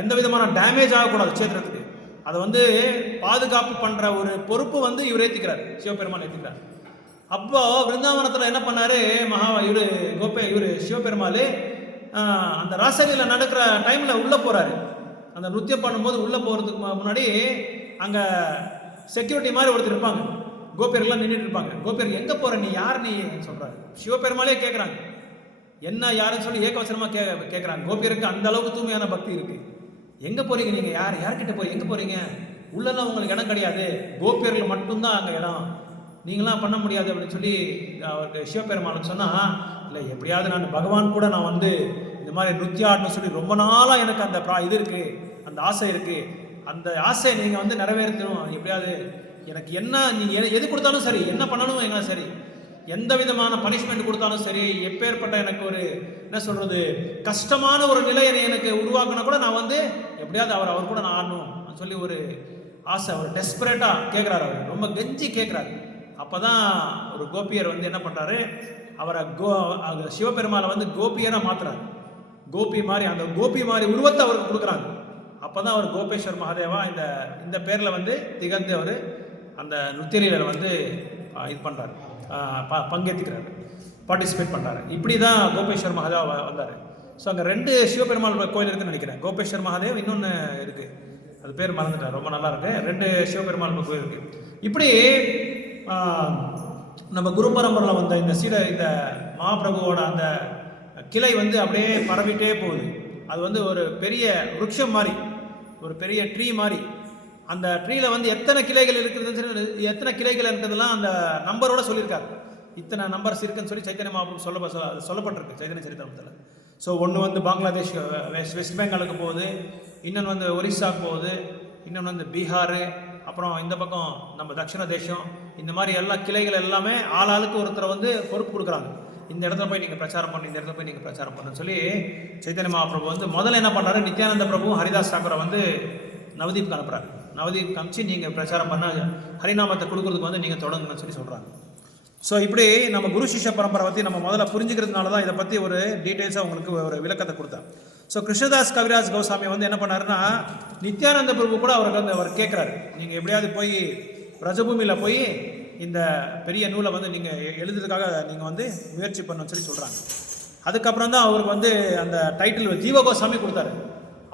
எந்த விதமான டேமேஜ் ஆகக்கூடாது சேத்திரத்துக்கு. அதை வந்து பாதுகாப்பு பண்ணுற ஒரு பொறுப்பு வந்து இவர் ஏற்றிக்கிறார், சிவபெருமான் ஏற்றிக்கிறார். அப்போ விருந்தாவனத்தில் என்ன பண்ணார் இவர் சிவபெருமாள் அந்த ராசலீல நடக்கிற டைமில் உள்ளே போகிறாரு. அந்த நிருத்தியம் பண்ணும்போது உள்ளே போகிறதுக்கு முன்னாடி அங்கே செக்யூரிட்டி மாதிரி ஒருத்தர் இருப்பாங்க, கோபியர்கள்லாம் நின்றுட்டு இருப்பாங்க. கோபியர்கள் எங்கே போகிற, நீ யார் நீ சொல்கிறாரு. சிவபெருமாளே கேட்குறாங்க என்ன யாருன்னு சொல்லி ஏகவசனமாக கேட்குறாங்க. கோபியருக்கு அந்த அளவுக்கு தூய்மையான பக்தி இருக்குது. எங்கே போகிறீங்க, நீங்கள் யார்கிட்ட போய் எங்கே போகிறீங்க, உள்ளெல்லாம் உங்களுக்கு இடம் கிடையாது, கோபியர்கள் மட்டும்தான் அங்கே இடம், நீங்களாம் பண்ண முடியாது அப்படின்னு சொல்லி அவருக்கு சிவபெருமானுக்கு சொன்னால், இல்லை எப்படியாவது நான் பகவான் கூட நான் வந்து இந்த மாதிரி நிருத்தியம் ஆடணும்னு சொல்லி ரொம்ப நாளாக எனக்கு அந்த இது இருக்குது, அந்த ஆசை இருக்குது, அந்த ஆசையை நீங்கள் வந்து நிறைவேற்றணும், எப்படியாவது எனக்கு என்ன நீங்கள் எது கொடுத்தாலும் சரி, என்ன பண்ணணும் எங்கன்னா சரி, எந்த விதமான பனிஷ்மெண்ட் கொடுத்தாலும் சரி, எப்பேற்பட்ட எனக்கு ஒரு என்ன சொல்கிறது கஷ்டமான ஒரு நிலையை எனக்கு உருவாக்கினா கூட நான் வந்து எப்படியாவது அவர் கூட நான் ஆடணும் சொல்லி ஒரு ஆசை, ஒரு டெஸ்பரேட்டாக கேட்குறாரு. அவர் ரொம்ப கெஞ்சி கேட்குறாரு. அப்போ தான் ஒரு கோபியர் வந்து என்ன பண்ணுறாரு, அவரை சிவபெருமானை வந்து கோபியராக மாற்றுறாரு. அந்த கோபி மாதிரி உருவத்தை அவருக்கு கொடுக்குறாங்க. அப்போ தான் அவர் கோபேஸ்வர் மகாதேவா இந்த பேரில் வந்து திகழ்ந்து அவர் அந்த நிருத்தியலீலையில் வந்து இது பண்ணுறாரு, பங்கேற்றுக்கிறாரு, பார்ட்டிசிபேட் பண்ணுறாரு. இப்படி தான் கோபேஸ்வர் மகாதேவா வந்தார். ஸோ அங்கே 2 சிவபெருமாள் கோயில் இருக்குதுன்னு நினைக்கிறேன். கோபேஸ்வர் மகாதேவ், இன்னொன்று இருக்குது, அது பேர் மறந்துட்டார், ரொம்ப நல்லா இருக்கு. 2 சிவபெருமாள் கோயில் இருக்குது. இப்படி நம்ம குரு பரம்பரையில் வந்த இந்த மகாபிரபுவோட அந்த கிளை வந்து அப்படியே பரவிட்டே போகுது. அது வந்து ஒரு பெரிய விருட்சம் மாதிரி, ஒரு பெரிய ட்ரீ மாதிரி. அந்த ட்ரீயில் வந்து எத்தனை கிளைகள் இருக்கிறதுலாம் அந்த நம்பரோட சொல்லியிருக்காரு. இத்தனை நம்பர்ஸ் இருக்குன்னு சொல்லி சைத்தன்ய மகாபிரபு சொல்லப்பட்டிருக்கு சைத்தன்ய சரித்திரத்தில். ஸோ ஒன்று வந்து பங்களாதேஷ் வெஸ்ட் பெங்காலுக்கு போகுது, இன்னொன்று வந்து ஒரிசாவுக்கு போகுது, இன்னொன்று வந்து பீகார், அப்புறம் இந்த பக்கம் நம்ம தட்சிண தேசம். இந்த மாதிரி எல்லா கிளைகள் எல்லாமே ஆளாளுக்கு ஒருத்தரை வந்து பொறுப்பு கொடுக்குறாங்க. இந்த இடத்துல போய் நீங்கள் பிரச்சாரம் பண்ணு, இந்த இடத்துல போய் நீங்கள் பிரச்சாரம் பண்ணுன்னு சொல்லி சைத்தன்ய மகாபிரபு வந்து முதல்ல என்ன பண்ணுறாரு, நித்யானந்த பிரபு ஹரிதாஸ் தாக்கூரை வந்து நவதீப்க்கு அனுப்புகிறாரு. நவதீப் காமிச்சு நீங்கள் பிரச்சாரம் பண்ண ஹரிநாமத்தை கொடுக்குறதுக்கு வந்து நீங்கள் தொடங்குங்கன்னு சொல்லி சொல்கிறாங்க. ஸோ இப்படி நம்ம குரு சிஷ்ய பரம்பரை பற்றி நம்ம முதல்ல புரிஞ்சுக்கிறதுனால தான் இதை பற்றி ஒரு டீட்டெயில்ஸாக உங்களுக்கு ஒரு விளக்கத்தை கொடுத்தேன். ஸோ கிருஷ்ணதாஸ் கவிராஜ் கோஸ்வாமி வந்து என்ன பண்ணாருன்னா, நித்யானந்த பிரபு கூட அவர் கேட்குறாரு, நீங்கள் எப்படியாவது போய் பிரஜபூமியில் போய் இந்த பெரிய நூலை வந்து நீங்கள் எழுதுறதுக்காக நீங்கள் வந்து முயற்சி பண்ணணும்னு சொல்லி சொல்கிறாங்க. அதுக்கப்புறம் தான் அவருக்கு வந்து அந்த டைட்டில் ஜீவ கோஸ்வாமி கொடுத்தாரு.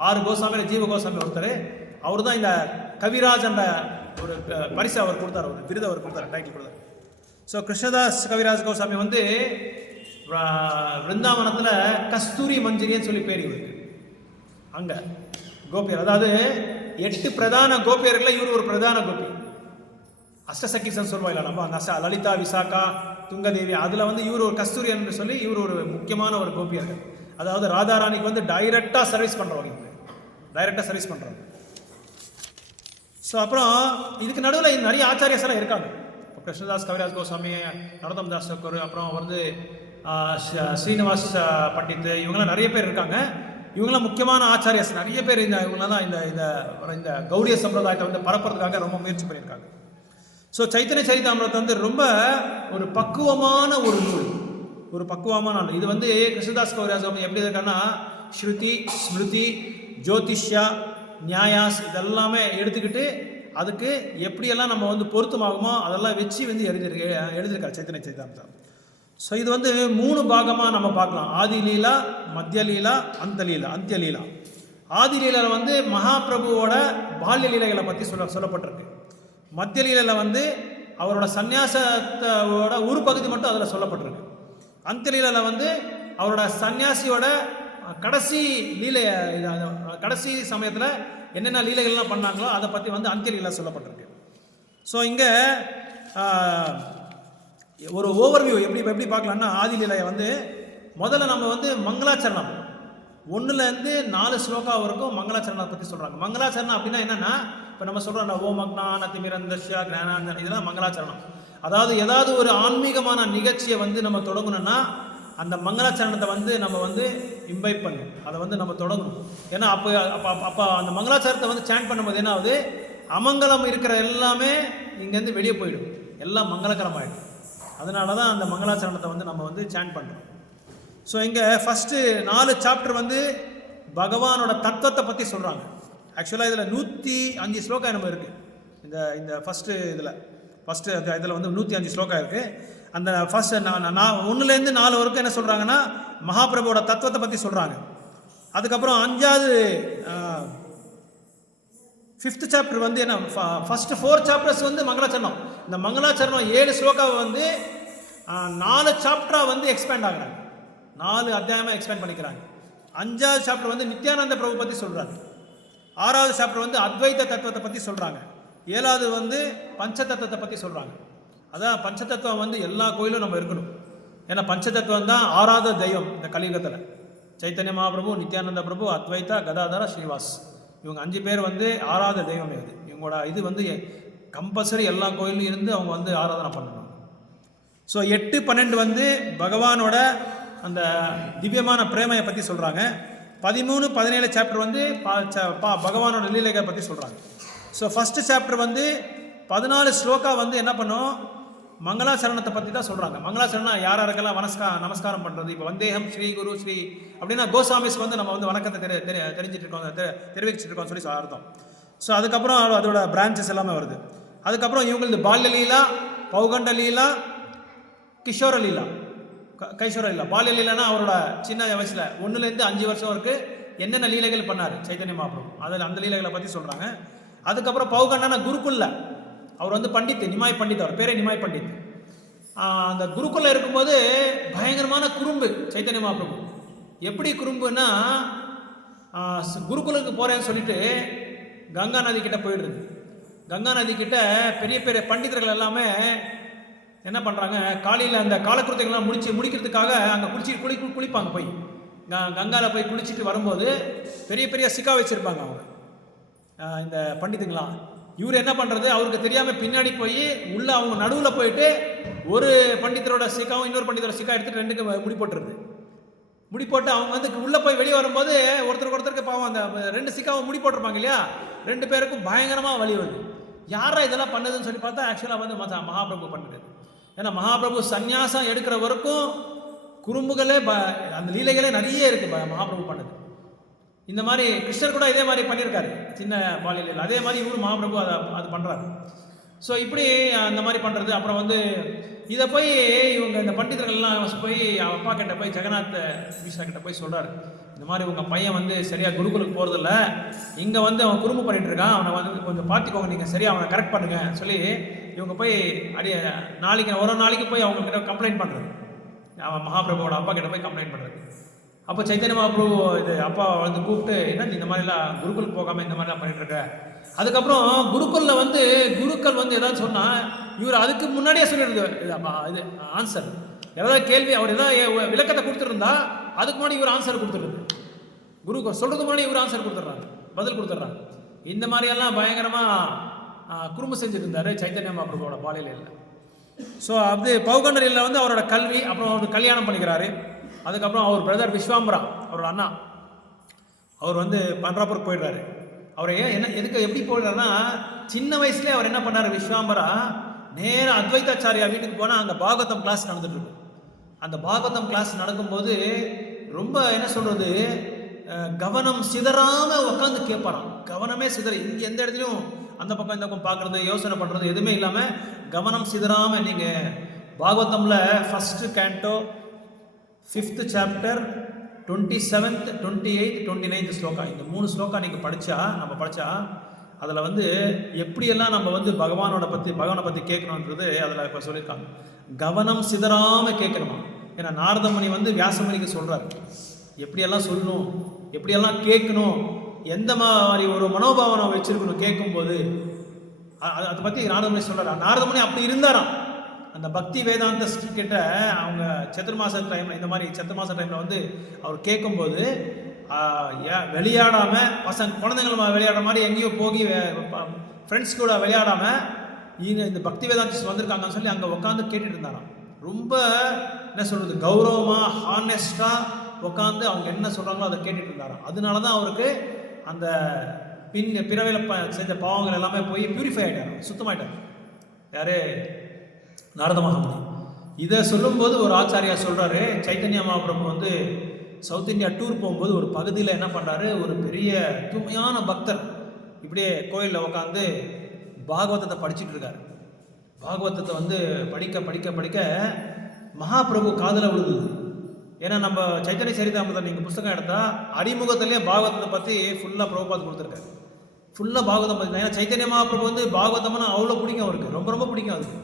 6 கோஸ்வாமியில் ஜீவ கோஸ்வாமி ஒருத்தர். அவர் தான் இந்த கவிராஜ் என்ற ஒரு பரிசு அவர் கொடுத்தார், ஒரு விருது அவர் கொடுத்தார், டைட்டில் கொடுத்தார். ஸோ கிருஷ்ணதாஸ் கவிராஜ் கோஸ்வாமி வந்து விருந்தாவனத்தில் கஸ்தூரி மஞ்சரின்னு சொல்லி பேர் இவருக்கு. அங்கே கோபியர், அதாவது 8 பிரதான கோபியர்களில் இவர் ஒரு பிரதான கோபி. அஷ்டசக்கிசன் சொல்வாயில்ல நம்ம, அந்த லலிதா, விசாகா, துங்கதேவி, அதில் வந்து இவர் ஒரு கஸ்தூரி என்று சொல்லி இவர் ஒரு முக்கியமான ஒரு கோபியர்கள். அதாவது ராதாராணிக்கு வந்து டைரெக்டாக சர்வீஸ் பண்ணுறவங்க, டைரெக்டாக சர்வீஸ் பண்ணுறவங்க. ஸோ அப்புறம் இதுக்கு நடுவில் நிறைய ஆச்சாரியஸ் எல்லாம் இருக்காங்க. இப்போ கிருஷ்ணதாஸ் கவிராஜ் கோஸ்வாமி, நரோத்தம் தாஸ் தாக்கூர், அப்புறம் வந்து ஸ்ரீனிவாஸ் பண்டித், இவங்களாம் நிறைய பேர் இருக்காங்க. இவங்களாம் முக்கியமான ஆச்சாரியஸ் நிறைய பேர். இவங்களாம் தான் இந்த கௌடிய சம்பிரதாயத்தை வந்து பரப்புறதுக்காக ரொம்ப முயற்சி பண்ணியிருக்காங்க. ஸோ சைத்தன்ய சரிதாமிரத்தை வந்து ரொம்ப ஒரு பக்குவமான ஒரு நூல், ஒரு பக்குவமான நூல். இது வந்து கிருஷ்ணதாஸ் கவிராஜ் எப்படி இருக்கான்னா, ஸ்ருதி, ஸ்மிருதி, ஜோதிஷ்யா, நியாயாஸ் இதெல்லாமே எடுத்துக்கிட்டு அதுக்கு எப்படியெல்லாம் நம்ம வந்து பொருத்தமாகுமோ அதெல்லாம் வச்சு வந்து எழுதியிருக்காரு சைத்தன்ய சரிதாமிர்தா. ஸோ இது வந்து 3 பாகமாக நம்ம பார்க்கலாம். ஆதிலீலா, மத்தியலீலா, அந்தியலீலா. ஆதிலீலாவில் வந்து மகாபிரபுவோட பால்ய லீலைகளை பற்றி சொல்லப்பட்டிருக்கு. மத்தியலீலையில் வந்து அவரோட சந்நியாசத்தோட ஒரு பகுதி மட்டும் அதில் சொல்லப்பட்டிருக்கு. அந்தியலீலையில் வந்து அவரோட சன்னியாசியோட கடைசி லீலை, கடைசி சமயத்தில் என்னென்ன லீலைகள்லாம் பண்ணாங்களோ அதை பற்றி வந்து அந்தியலீலை சொல்லப்பட்டிருக்கு. ஸோ இங்கே ஒரு ஓவர்வியூ எப்படி பார்க்கலாம்னா, ஆதிலீலையை வந்து முதல்ல நம்ம வந்து மங்களாச்சரணம் 1லேருந்து 4 ஸ்லோகா வரைக்கும் மங்களாச்சரணத்தை பற்றி சொல்கிறாங்க. மங்களாச்சரணம் அப்படின்னா என்னென்னா, இப்போ நம்ம சொல்கிறோம் ஓம் அக்ஞான திமிரந்தஸ்ய ஞானாஞ்சன, இதெல்லாம் மங்களாச்சரணம். அதாவது ஏதாவது ஒரு ஆன்மீகமான நிகழ்ச்சியை வந்து நம்ம தொடங்கணும்னா அந்த மங்களாச்சரணத்தை வந்து நம்ம வந்து இம்பைப் பண்ணணும், அதை வந்து நம்ம தொடங்கணும். ஏன்னா அப்போ அந்த மங்களாச்சாரத்தை வந்து சேண்ட் பண்ணும்போது என்ன ஆகுது, அமங்கலம் இருக்கிற எல்லாமே இங்கேருந்து வெளியே போயிடும், எல்லாம் மங்களகரமாயிடும். அதனால தான் அந்த மங்களாச்சரணத்தை வந்து நம்ம வந்து சேண்ட் பண்ணுறோம். ஸோ இங்கே ஃபஸ்ட்டு 4 சாப்டர் வந்து பகவானோட தத்துவத்தை பற்றி சொல்கிறாங்க. ஆக்சுவலாக இதில் 105 ஸ்லோகா நம்ம இருக்குது. இந்த ஃபஸ்ட்டு இதில் வந்து 105 ஸ்லோகா இருக்குது. அந்த ஃபஸ்ட் 1லேருந்து 4 வரைக்கும் என்ன சொல்கிறாங்கன்னா மகாபிரபுவோட தத்துவத்தை பற்றி சொல்கிறாங்க. அதுக்கப்புறம் 5th சாப்டர் வந்து என்ன, ஃபஸ்ட்டு 4 சாப்டர்ஸ் வந்து மங்களாச்சரணம். இந்த மங்களாச்சரணம் 7 ஸ்லோகாவை வந்து 4 சாப்டராக வந்து எக்ஸ்பேண்ட் ஆகுறாங்க, 4 அத்தியாயமாக எக்ஸ்பேண்ட் பண்ணிக்கிறாங்க. 5வது சாப்டர் வந்து நித்யானந்த பிரபு பற்றி சொல்கிறாங்க. 6வது சாப்டர் வந்து அத்வைத தத்துவத்தை பற்றி சொல்கிறாங்க. 7வது வந்து பஞ்சதத்துவத்தை பற்றி சொல்கிறாங்க. அதான் பஞ்சதத்துவம் வந்து எல்லா கோயிலும் நம்ம இருக்கணும். ஏன்னா பஞ்சதத்துவம் தான் 6வது தெய்வம் இந்த கலியுகத்தில். சைத்தன்ய மகாபிரபு, நித்யானந்த பிரபு, அத்வைதா, கதாதர, ஸ்ரீவாஸ், இவங்க 5 பேர் வந்து 6வது தெய்வம். இவங்களோட இது வந்து கம்பல்சரி எல்லா கோயிலும் இருந்து அவங்க வந்து ஆராதனை பண்ணணும். ஸோ 8, 12 வந்து பகவானோட அந்த திவ்யமான பிரேமையை பற்றி சொல்கிறாங்க. 13, 17 சாப்டர் வந்து பகவானோட லீலைகளை பற்றி சொல்கிறாங்க. ஸோ ஃபஸ்ட்டு சாப்டர் வந்து 14 ஸ்லோகா வந்து என்ன பண்ணும், மங்களாச்சரணத்தை பற்றி தான் சொல்கிறாங்க. மங்களாச்சரணம் யாரெல்லாம் நமஸ்காரம் பண்ணுறது. இப்போ வந்தேகம் ஸ்ரீ குரு ஸ்ரீ அப்படின்னா கோசாமிஸ்க்கு வந்து நம்ம வந்து வணக்கத்தை தெரிவிச்சிட்டு இருக்கோம் சொல்லி அர்த்தம். ஸோ அதுக்கப்புறம் அதோட பிரான்ச்சஸ் எல்லாமே வருது. அதுக்கப்புறம் இவங்களது பால்ய லீலா, பௌகண்ட லீலா, கிஷோர லீலா, கைஷோர லீலா. பால்ய லீலானா அவரோட சின்ன வயசில் 1லேருந்து 5 வருஷம் வரைக்கும் என்னென்ன லீலைகள் பண்ணார் சைத்தன்ய மகாபிரபு, அதில் அந்த லீலைகளை பற்றி சொல்கிறாங்க. அதுக்கப்புறம் பௌகண்டனா குருக்குல்ல அவர் வந்து பண்டித், நிமாய் பண்டித், அவர் பேரே நிமாய் பண்டித். அந்த குருக்குள்ள இருக்கும்போது பயங்கரமான குறும்பு சைத்தன்ய மகாபிரபு. எப்படி குறும்புன்னா, குருகுலுக்கு போகிறேன்னு சொல்லிட்டு கங்கா நதி கிட்ட போயிடுறது. கங்கா நதி கிட்ட பெரிய பெரிய பண்டிதர்கள் எல்லாமே என்ன பண்ணுறாங்க, காலையில் அந்த காலக்கிருத்தைகள்லாம் முடிக்கிறதுக்காக அங்கே குளிப்பாங்க. போய் கங்காவில் போய் குளிச்சுட்டு வரும்போது பெரிய பெரிய சிக்கா வச்சுருப்பாங்க அவங்க இந்த பண்டித்துங்களாம். இவர் என்ன பண்ணுறது, அவருக்கு தெரியாமல் பின்னாடி போய் உள்ளே அவங்க நடுவில் போயிட்டு ஒரு பண்டிதரோட சிக்காவும் இன்னொரு பண்டிதரோட சிக்கா எடுத்துகிட்டு 2க்கு முடி போட்டுருது. முடி போட்டு அவங்க வந்து உள்ளே போய் வெளியே வரும்போது ஒருத்தருக்கு பாவம் அந்த 2 சிக்காவை முடி போட்டிருப்பாங்க இல்லையா, 2 பேருக்கும் பயங்கரமாக வலி வருது. யாரா இதெல்லாம் பண்ணதுன்னு சொல்லி பார்த்தா ஆக்சுவலாக வந்து மகாபிரபு பண்ணுது. ஏன்னா மகாபிரபு சந்நியாசம் எடுக்கிற வரைக்கும் குறும்புகளே அந்த லீலைகளே நிறைய இருக்குது மகாபிரபு பண்ணது. இந்த மாதிரி கிருஷ்ணர் கூட இதே மாதிரி பண்ணியிருக்காரு சின்ன பாலியலில். அதே மாதிரி இவரு மகாபிரபு அது பண்ணுறாரு. ஸோ இப்படி அந்த மாதிரி பண்ணுறது. அப்புறம் வந்து இதை போய் இவங்க இந்த பண்டிதர்கள்லாம் போய் அப்பா கிட்ட போய் ஜெகநாத் மிஸ்ரா கிட்ட போய் சொல்கிறாரு, இந்த மாதிரி உங்கள் பையன் வந்து சரியாக குருகுலுக்கு போகிறதில்ல, இங்கே வந்து அவன் குறும்பு பண்ணிகிட்டு இருக்கான், அவனை வந்து கொஞ்சம் பார்த்துக்கோங்க, நீங்கள் சரியாக அவனை கரெக்ட் பண்ணுங்க சொல்லி இவங்க போய் ஒரு நாளைக்கு போய் அவங்க கிட்ட கம்ப்ளைண்ட் பண்ணுறது. அவன் மகாபிரபுவோட அப்பா கிட்ட போய் கம்ப்ளைண்ட் பண்ணுறது. அப்போ சைத்தன்ய மகாபிரபு இது அப்பா வந்து கூப்பிட்டு, என்ன இந்த மாதிரிலாம் குருகுல் போகாமல் இந்த மாதிரிலாம் பண்ணிட்டு இருக்க. அதுக்கப்புறம் குருக்குலில் வந்து குருக்கள் வந்து எதாவது சொன்னால் இவர் அதுக்கு முன்னாடியே சொல்லிடுது இது ஆன்சர். ஏதாவது கேள்வி அவர் ஏதாவது விளக்கத்தை கொடுத்துருந்தா அதுக்கு முன்னாடி இவர் ஆன்சர் கொடுத்துருது. குரு சொல்கிறதுக்கு முன்னாடி இவர் ஆன்சர் கொடுத்துட்றாங்க, பதில் கொடுத்துட்றாங்க. இந்த மாதிரியெல்லாம் பயங்கரமாக குறும்பு செஞ்சுட்டு இருந்தார் சைத்தன்ய மகாபிரபுவோட பாலியலில். ஸோ அது பௌகண்டரில் வந்து அவரோட கல்வி, அப்புறம் அவர் கல்யாணம் பண்ணிக்கிறாரு. அதுக்கப்புறம் அவர் பிரதர் விஸ்வாம்பரா, அவரோட அண்ணா, அவர் வந்து பண்றாப்பூர் போயிடுறாரு. அவர் எப்படி போயிடுறாருன்னா, சின்ன வயசுலேயே அவர் என்ன பண்ணார், விஸ்வாம்பரா நேராக அத்வைதாச்சாரியா வீட்டுக்கு போனால் அங்கே பாகவதம் கிளாஸ் நடந்துட்டு இருக்கும். அந்த பாகவதம் கிளாஸ் நடக்கும்போது ரொம்ப என்ன சொல்கிறது, கவனம் சிதறாம உட்காந்து கேட்பாராம். கவனமே சிதற, இங்கே எந்த இடத்துலையும் அந்த பக்கம் இந்த பக்கம் பார்க்குறது, யோசனை பண்ணுறது எதுவுமே இல்லாமல் கவனம் சிதறாமல் நீங்கள் பாகவதம்ல first canto 5th chapter 27th 28th 29th ஸ்லோகா, இந்த 3 ஸ்லோகா நீங்கள் படித்தா அதில் வந்து எப்படியெல்லாம் நம்ம வந்து பகவானை பற்றி கேட்கணுன்றது அதில் இப்போ சொல்லியிருக்காங்க. கவனம் சிதறாமல் கேட்கணுமா. ஏன்னா நாரதமுனி வந்து வியாசமுனிக்கு சொல்கிறார் எப்படியெல்லாம் சொல்லணும், எப்படியெல்லாம் கேட்கணும், எந்த மாதிரி ஒரு மனோபாவனை வச்சிருக்கணும் கேட்கும்போது. அதை பற்றி நாரதமுனி சொல்கிறார். நாரதமுனி அப்படி இருந்தாராம். அந்த பக்தி வேதாந்த கிட்ட அவங்க சத்துர்மாச டைமில், இந்த மாதிரி சத்துர்மாச டைமில் வந்து அவர் கேட்கும்போது விளையாடாமல், குழந்தைங்கள் விளையாடுற மாதிரி எங்கேயோ போகி ஃப்ரெண்ட்ஸ் கூட விளையாடாமல் இந்த பக்தி வேதாந்திஸ்ட் வந்திருக்காங்கன்னு சொல்லி அங்கே உட்காந்து கேட்டுட்டு இருந்தாராம். ரொம்ப என்ன சொல்கிறது, கௌரவமாக ஹானஸ்டாக உட்காந்து அவங்க என்ன சொல்கிறாங்களோ அதை கேட்டுட்டு இருந்தாராம். அதனால தான் அவருக்கு அந்த பிறவையில் செஞ்ச பாவங்கள் எல்லாமே போய் பியூரிஃபை ஆகிட்டார், சுத்தமாயிட்டார். யார்? நாரத மகாமுனி. இதை சொல்லும்போது ஒரு ஆச்சாரியா சொல்கிறாரு, சைத்தன்ய மகாபிரபு வந்து சவுத் இந்தியா டூர் போகும்போது ஒரு பகுதியில் என்ன பண்ணுறாரு, ஒரு பெரிய தூய்மையான பக்தர் இப்படியே கோயிலில் உட்காந்து பாகவதத்தை படிச்சுட்டு இருக்காரு. பாகவதத்தை வந்து படிக்க படிக்க படிக்க மகாபிரபு காதில் விழுது. ஏன்னா நம்ம சைத்தன்ய சரிதாமிரதம் நீங்கள் புஸ்தகம் எடுத்தால் அடிமுகத்திலேயே பாகவதத்தை பற்றி ஃபுல்லாக பிரபுபாத் கொடுத்துருக்காரு. ஃபுல்லாக பாகவதம் பற்றி. ஏன்னா சைத்தன்ய மகாபிரபு வந்து பாகவதம்னா அவ்வளோ பிடிக்கும் அவருக்கு, ரொம்ப ரொம்ப பிடிக்கும் அதுக்கு.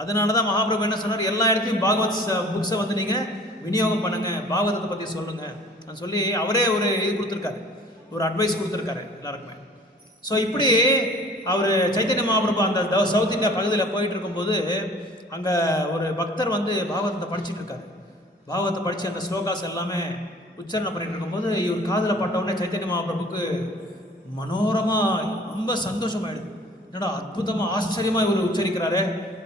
அதனால தான் மகாபிரபு என்ன சொன்னார், எல்லா இடத்தையும் பாகவத் புக்ஸை வந்து நீங்கள் விநியோகம் பண்ணுங்கள், பாகவதத்தை பற்றி சொல்லுங்கள் சொல்லி அவரே ஒரு இது கொடுத்துருக்காரு, ஒரு அட்வைஸ் கொடுத்துருக்காரு எல்லாருக்குமே. ஸோ இப்படி அவர் சைத்தன்ய மகாபிரபு அந்த சவுத் இந்தியா பகுதியில் போயிட்டு இருக்கும்போது அங்கே ஒரு பக்தர் வந்து பாகவதத்தை படிச்சுட்டு இருக்காரு. பாகவத்தை படித்து அந்த ஸ்லோகாஸ் எல்லாமே உச்சரணை பண்ணிட்டு இருக்கும்போது இவர் காதில் பட்டவுடனே சைத்தன்ய மகாபிரபுக்கு மனோரமாக ரொம்ப சந்தோஷமாயிடுது. என்னடா அற்புதமாக ஆச்சரியமாக இவர் உச்சரிக்கிறாரு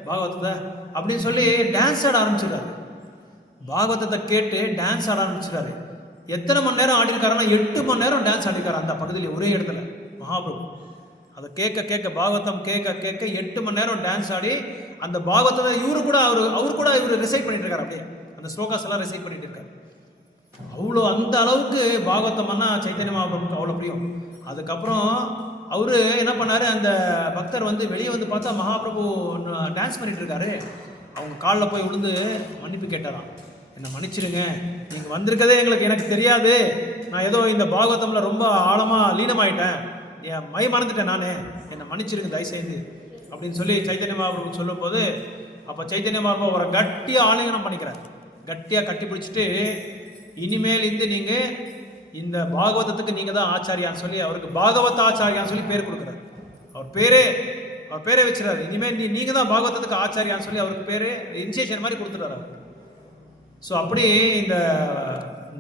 பாகவதத்தை அப்படின்னு சொல்லி டான்ஸ் ஆட ஆரம்பிச்சிருக்காரு. பாகவதத்தை கேட்டு டான்ஸ் ஆட ஆரம்பிச்சிட்டாரு. எத்தனை மணி நேரம் ஆடிருக்காருன்னா 8 மணி நேரம் டான்ஸ் ஆடிருக்காரு அந்த பகுதியில், ஒரே இடத்துல மகாபிரபு. அதை கேட்க கேட்க பாகவதம் கேட்க கேட்க 8 மணி நேரம் டான்ஸ் ஆடி அந்த பாகவதத்தை அவர் கூட இவர் ரிசைட் பண்ணிட்டு இருக்காரு. அப்படியே அந்த ஸ்லோகாஸ் எல்லாம் ரிசைட் பண்ணிட்டு இருக்காரு. அவ்வளோ அந்த அளவுக்கு பாகவதம்னா சைத்தன்ய மகாபிரபுக்கு அவ்வளோ பிரியம். அதுக்கப்புறம் அவர் என்ன பண்ணார், அந்த பக்தர் வந்து வெளியே வந்து பார்த்தா மகாபிரபு டான்ஸ் பண்ணிட்டு இருக்காரு. அவங்க காலில் போய் விழுந்து மன்னிப்பு கேட்டாராம். என்னை மன்னிச்சிடுங்க, நீங்கள் வந்திருக்கதே எனக்கு தெரியாது, நான் ஏதோ இந்த பாகவதமில் ரொம்ப ஆழமாக லீனமாயிட்டேன், என் மறந்துட்டேன் நான், என்னை மன்னிச்சிருங்க தயவுசெய்து அப்படின்னு சொல்லி சைத்தன்ய மகாபிரபு சொல்லும் போது, அப்போ சைத்தன்ய மகாபிரபு அவரை கட்டியாக ஆலிங்கனம் பண்ணிக்கிறார். கட்டியாக கட்டி பிடிச்சிட்டு இனிமேல் நீங்கள் இந்த பாகவதத்துக்கு நீங்கள் தான் ஆச்சாரியான்னு சொல்லி அவருக்கு பாகவத ஆச்சாரியான்னு சொல்லி பேர் கொடுக்குறாரு. அவர் பேரே வச்சுறாரு. இனிமேல் நீங்கள் தான் பாகவதத்துக்கு ஆச்சாரியான்னு சொல்லி அவருக்கு பேர் இனிஷியேஷன் மாதிரி கொடுத்துட்டாரு. ஸோ அப்படி இந்த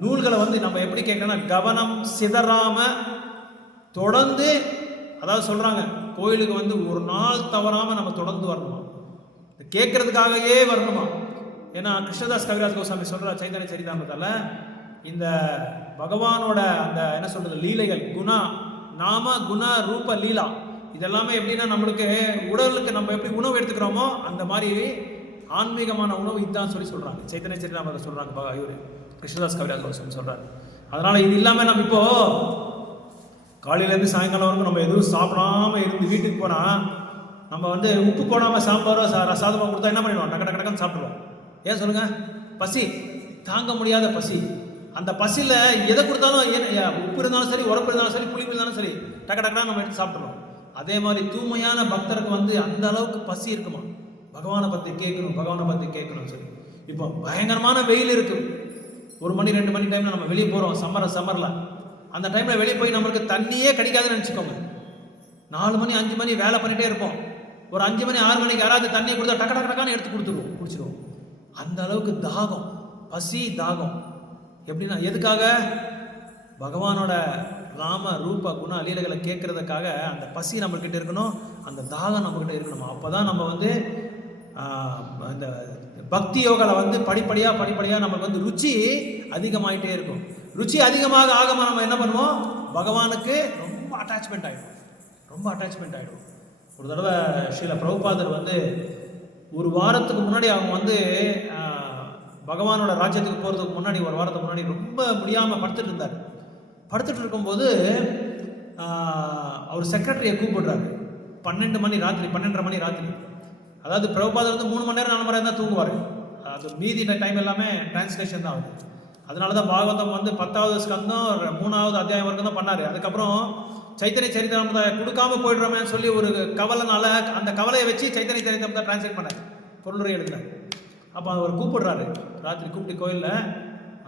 நூல்களை வந்து நம்ம எப்படி கேட்கணும்னா கவனம் சிதறாம தொடர்ந்து, அதாவது சொல்கிறாங்க கோயிலுக்கு வந்து ஒரு நாள் தவறாமல் நம்ம தொடர்ந்து வரணுமா, கேட்கறதுக்காகவே வரணுமா. ஏன்னா கிருஷ்ணதாஸ் கவிராஜ் கோசாமி சொல்கிறார் சைத்தன்ய சரிதாமிரத்தில், இந்த பகவானோட அந்த என்ன சொல்கிறது லீலைகள், குணா நாம குண ரூப லீலா, இதெல்லாமே எப்படின்னா நம்மளுக்கு உடலுக்கு நம்ம எப்படி உணவு எடுத்துக்கிறோமோ அந்த மாதிரி ஆன்மீகமான உணவு இதுதான் சொல்கிறாங்க சைத்தன்ய சரிதாமிரத்தில் சொல்கிறாங்க இவர் கிருஷ்ணதாஸ் கவிராஜ் கோசாமி சொல்கிறார். அதனால் இது இல்லாமல் நம்ம இப்போது காலையிலேருந்து சாயங்காலம் வரைக்கும் நம்ம எதுவும் சாப்பிடாமல் இருந்து வீட்டுக்கு போனால் நம்ம வந்து உப்பு போடாமல் சாம்பாரோ சாதமாக கொடுத்தா என்ன பண்ணிடுவோம், டக்கு டக்கு டக்குன்னு சாப்பிடுவோம். ஏன் சொல்லுங்கள், பசி, தாங்க முடியாத பசி. அந்த பசியில் எதை கொடுத்தாலும் உப்பு இருந்தாலும் சரி, உரப்பு இருந்தாலும் சரி, புளிப்பு இருந்தாலும் சரி, டக்கு டக்குனா நம்ம எடுத்து சாப்பிட்றோம். அதே மாதிரி தூய்மையான பக்தருக்கு வந்து அந்த அளவுக்கு பசி இருக்குமா, பகவானை பற்றி கேட்கணும் சரி. இப்போ பயங்கரமான வெயில் இருக்குது, 1 மணி 2 மணி டைமில் நம்ம வெளியே போகிறோம், சம்மரில். அந்த டைமில் வெளியே போய் நம்மளுக்கு தண்ணியே கிடைக்காதுன்னு நினச்சிக்கோங்க. 4 மணி 5 மணி வேலை பண்ணிகிட்டே இருப்போம். ஒரு 5 மணி 6 மணிக்கு யாராவது தண்ணியை கொடுத்தா டக்கு டக்கு டக்கான்னு எடுத்து குடிச்சிடுவோம். அந்த அளவுக்கு தாகம், பசி தாகம். எப்படின்னா எதுக்காக, பகவானோட ராம ரூப குண லீலைகளை கேட்கறதுக்காக அந்த பசி நம்மக்கிட்ட இருக்கணும், அந்த தாகம் நம்மக்கிட்ட இருக்கணும். அப்போ தான் நம்ம வந்து இந்த பக்தி யோகாவில் வந்து படிப்படியாக நமக்கு வந்து ருச்சி அதிகமாகிட்டே இருக்கும். ருச்சி அதிகமாக நம்ம என்ன பண்ணுவோம், பகவானுக்கு ரொம்ப அட்டாச்மெண்ட் ஆகிடும். ஒரு தடவை ஸ்ரீல பிரபுபாதர் வந்து ஒரு வாரத்துக்கு முன்னாடி அவங்க வந்து பகவானோட ராஜ்யத்துக்கு போகிறதுக்கு முன்னாடி 1 வாரத்துக்கு முன்னாடி ரொம்ப முடியாமல் படுத்துட்டு இருந்தார். படுத்துட்டு இருக்கும்போது அவர் செக்ரட்டரியை கூப்பிடுறாரு. 12 மணி ராத்திரி, 12:30 மணி ராத்திரி. அதாவது பிரபுபாதர் வந்து 3 மணி நேரம் 4 மணி நேரம் தான் தூங்குவார். அது மீதி டைம் எல்லாமே டிரான்ஸ்லேஷன் தான் ஆகுது. அதனால தான் பாகவதம் வந்து 10வது ஸ்கந்தம் 3வது அத்தியாயம் வரைக்கும் தான் பண்ணார். அதுக்கப்புறம் சைத்தன்ய சரித்திரத்தை கொடுக்காம போயிடுறோமேன்னு சொல்லி ஒரு கவலைனால அந்த கவலையை வச்சு சைத்தன்ய சரித்திரத்தை டிரான்ஸ்லேட் பண்ணார், பொருளுரை எழுதினார். அப்போ அவர் கூப்பிடுறாரு ராத்திரி, கூப்பிட்டு கோயிலில்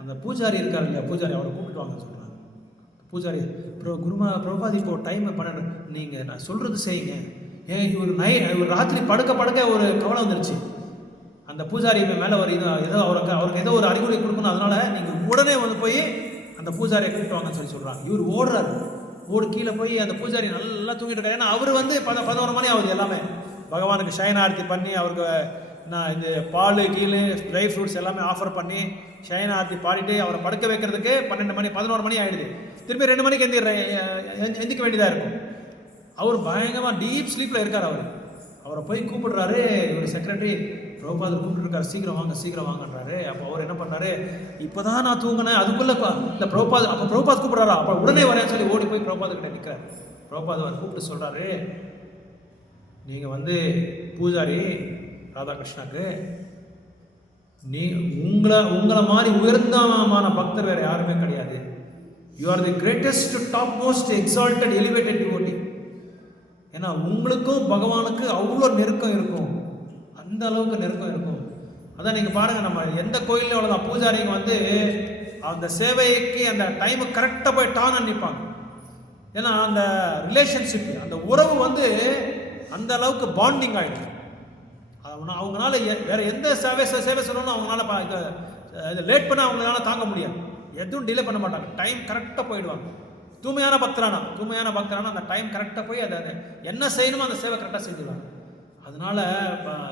அந்த பூஜாரி இருக்கார் இல்லையா, பூஜாரி அவரை கூப்பிட்டு வாங்க சொல்கிறாங்க. பூஜாரி, பிரபுபாதி இப்போ டைம் 12, நீங்கள் நான் சொல்கிறது செய்யுங்க. ஒரு ராத்திரி படுக்க ஒரு கவலை வந்துருச்சு. அந்த பூஜாரி மேலே ஒரு ஏதோ அவருக்கு ஏதோ ஒரு அறிகுறி கொடுக்கணும், அதனால நீங்கள் உடனே வந்து போய் அந்த பூஜாரியை கூப்பிட்டு வாங்கன்னு சொல்கிறாங்க. இவர் ஓடுறாரு, கீழே போய் அந்த பூஜாரி நல்லா தூங்கிட்டு இருக்காரு. ஏன்னா அவர் வந்து 11 மணி ஆகுது எல்லாமே பகவானுக்கு சயனார்த்தி பண்ணி, அவருக்கு நான் இந்த பால் கீழே ட்ரை ஃப்ரூட்ஸ் எல்லாமே ஆஃபர் பண்ணி சயனார்த்தி பாடிட்டு அவரை படுக்க வைக்கிறதுக்கு 12 மணி 11 மணி ஆகிடுது. திரும்பி 2 மணிக்கு எந்திக்க வேண்டியதாக இருக்கும். அவர் பயங்கரமாக டீப் ஸ்லீப்பில் இருக்கார். அவரை போய் கூப்பிடுறாரு இவர் செக்ரட்டரி, பிரபுபாதர் கூப்பிட்டுருக்காரு, சீக்கிரம் வாங்கன்றாரு. அப்போ அவர் என்ன பண்ணுறாரு, இப்போ தான் நான் தூங்கினேன், அதுக்குள்ளே இல்லை பிரபுபாத் கூப்பிட்றாரா, அப்போ உடனே வரேன்னு சொல்லி ஓடி போய் பிரபுபாதர் கிட்ட நிற்கிறார். பிரபுபாதர் அவர் கூப்பிட்டு சொல்கிறாரு, நீங்கள் வந்து பூஜாரி ராதாகிருஷ்ணாக்கு, உங்களை மாதிரி உயர்ந்தமான பக்தர் வேறு யாருமே கிடையாது. You are the greatest top most exalted elevated devotee. ஏன்னா உங்களுக்கும் பகவானுக்கு அவ்வளோ நெருக்கம் இருக்கும், அந்த அளவுக்கு நெருக்கம் இருக்கும். அதான் நீங்கள் பாருங்கள், நம்ம எந்த கோயிலில் அவ்வளோதான் பூஜாரிங்க வந்து அந்த சேவைக்கு அந்த டைமு கரெக்டாக போய் டான் நிற்பாங்க. ஏன்னா அந்த ரிலேஷன்ஷிப், அந்த உறவு வந்து அந்த அளவுக்கு பாண்டிங் ஆகிடும். அவங்களால வேறு எந்த சேவை சொல்லணும்னு அவங்களால லேட் பண்ண அவங்களால தாங்க முடியாது. எதுவும் டிலே பண்ண மாட்டாங்க, டைம் கரெக்டாக போயிடுவாங்க. தூய்மையான பக்தரானா அந்த டைம் கரெக்டாக போய் அதை என்ன செய்யணுமோ அந்த சேவை கரெக்டாக செஞ்சுடுவாங்க. அதனால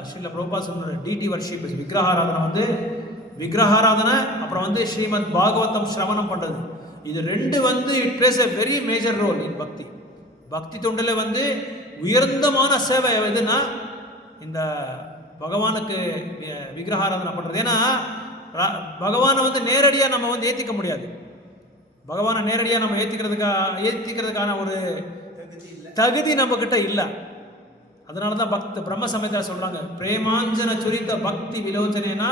ஸ்ரீல பிரபுபாத் சொன்ன டிடி வர்ஷிப், விக்கிரகாராதனை வந்து விக்கிரகாராதனை, அப்புறம் வந்து ஸ்ரீமத் பாகவதம் சிரவணம் பண்ணுறது, இது 2 வந்து it plays a very major role in bhakti தொண்டில் வந்து உயர்ந்தமான சேவை எதுன்னா இந்த பகவானுக்கு விக்கிரகாராதனை பண்ணுறது. ஏன்னா பகவானை வந்து நேரடியாக நம்ம வந்து ஏற்றிக்க முடியாது. பகவானை நேரடியாக நம்ம ஏற்றிக்கிறதுக்கான ஒரு தகுதி நம்ம கிட்ட இல்லை. அதனால தான் பிரம்ம சமயத்தில் சொல்றாங்க, பிரேமாஞ்சன சுரித பக்தி விலோச்சனேனா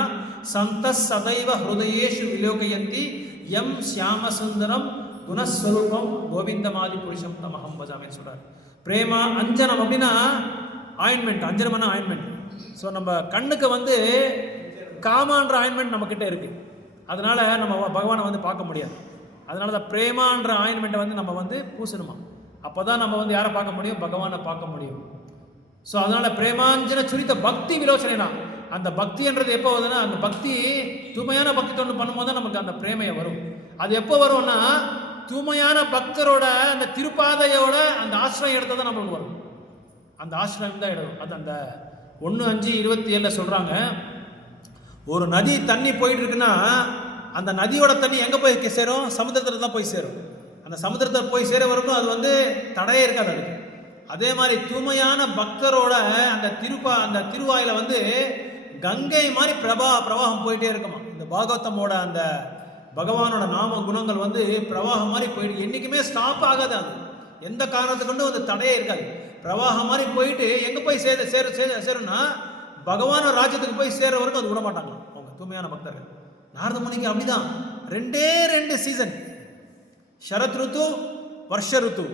சந்த சதைவ ஹிருதயேஷு விலோகயந்தி எம் சியாம சுந்தரம் குணஸ்வரூபம் கோவிந்தமாதி புருஷம் தமஹம் பஜாமின்னு சொல்றாரு. பிரேமா அஞ்சனம் அப்படின்னா ஆயின்மெண்ட், அஞ்சனம்னா ஆயின்மெண்ட். ஸோ நம்ம கண்ணுக்கு வந்து காமான்ற ஆயின்மெண்ட் நம்ம கிட்ட இருக்கு, அதனால நம்ம பகவானை வந்து பார்க்க முடியாது. அதனால தான் பிரேமான்ற ஆயின்மெண்ட்டை வந்து நம்ம வந்து பூசணுமா, அப்போதான் நம்ம வந்து யாரை பார்க்க முடியும், பகவானை பார்க்க முடியும். ஸோ அதனால பிரேமாஞ்சன சுரித்த பக்தி விலோச்சனா, அந்த பக்தின்றது எப்போ வருதுன்னா, அந்த பக்தி தூய்மையான பக்தி தொண்டு பண்ணும்போது தான் நமக்கு அந்த பிரேமையை வரும். அது எப்போ வரும்னா, தூய்மையான பக்தரோட அந்த திருப்பாதையோட அந்த ஆசிரியம் எடுத்தது தான் நம்மளுக்கு வரும். அந்த ஆசிரியம் தான் எடுக்கும். அது அந்த 1:5:27 சொல்றாங்க, ஒரு நதி தண்ணி போயிட்டு இருக்குன்னா அந்த நதியோட தண்ணி எங்கே போய் சேரும், சமுத்திரத்தில் தான் போய் சேரும். அந்த சமுத்திரத்தில் போய் சேர வரைக்கும் அது வந்து தடையே இருக்காது அதுக்கு. அதே மாதிரி தூய்மையான பக்தரோட அந்த திருவாயில வந்து கங்கை மாதிரி பிரவாகம் போயிட்டே இருக்குமா. இந்த பாகவதமோட அந்த பகவானோட நாம குணங்கள் வந்து பிரவாகம் மாதிரி போயிட்டு என்றைக்குமே ஸ்டாப் ஆகாது. அது எந்த காரணத்துக்கு கொண்டு வந்து தடையே இருக்காது. பிரவாகம் மாதிரி போயிட்டு எங்கே போய் சேரும்னா பகவான ராஜ்யத்துக்கு போய் சேர்ற வரைக்கும் அது விட மாட்டாங்க அவங்க தூய்மையான பக்தர்கள். நாரத முனிக்கு அப்படிதான் 2 சீசன், சரத் ருத்து வருஷ ருத்து,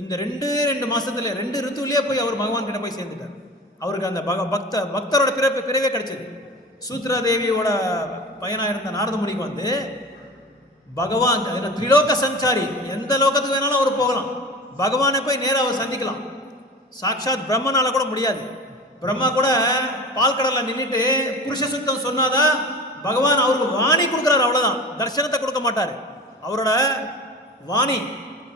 இந்த 2 மாசத்துல 2 ருத்துலயே போய் அவர் பகவான் கிட்ட போய் சேர்ந்துட்டார். அவருக்கு அந்த பக்தரோட பிறவே கிடைச்சது. சூத்ரா தேவியோட பையனா இருந்த நாரத முனிக்கு வந்து பகவான் திரிலோக சஞ்சாரி, எந்த லோகத்துக்கு வேணாலும் அவர் போகலாம், பகவானை போய் நேராக அவர் சந்திக்கலாம். சாட்சாத் பிரம்மனால கூட முடியாது. பிரம்மா கூட பால் கடல்ல நின்றுட்டு புருஷ சுத்தம் சொன்னாதான் பகவான் அவருக்கு வாணி கொடுக்குறாரு, அவ்வளவுதான், தர்சனத்தை கொடுக்க மாட்டார். அவரோட வாணி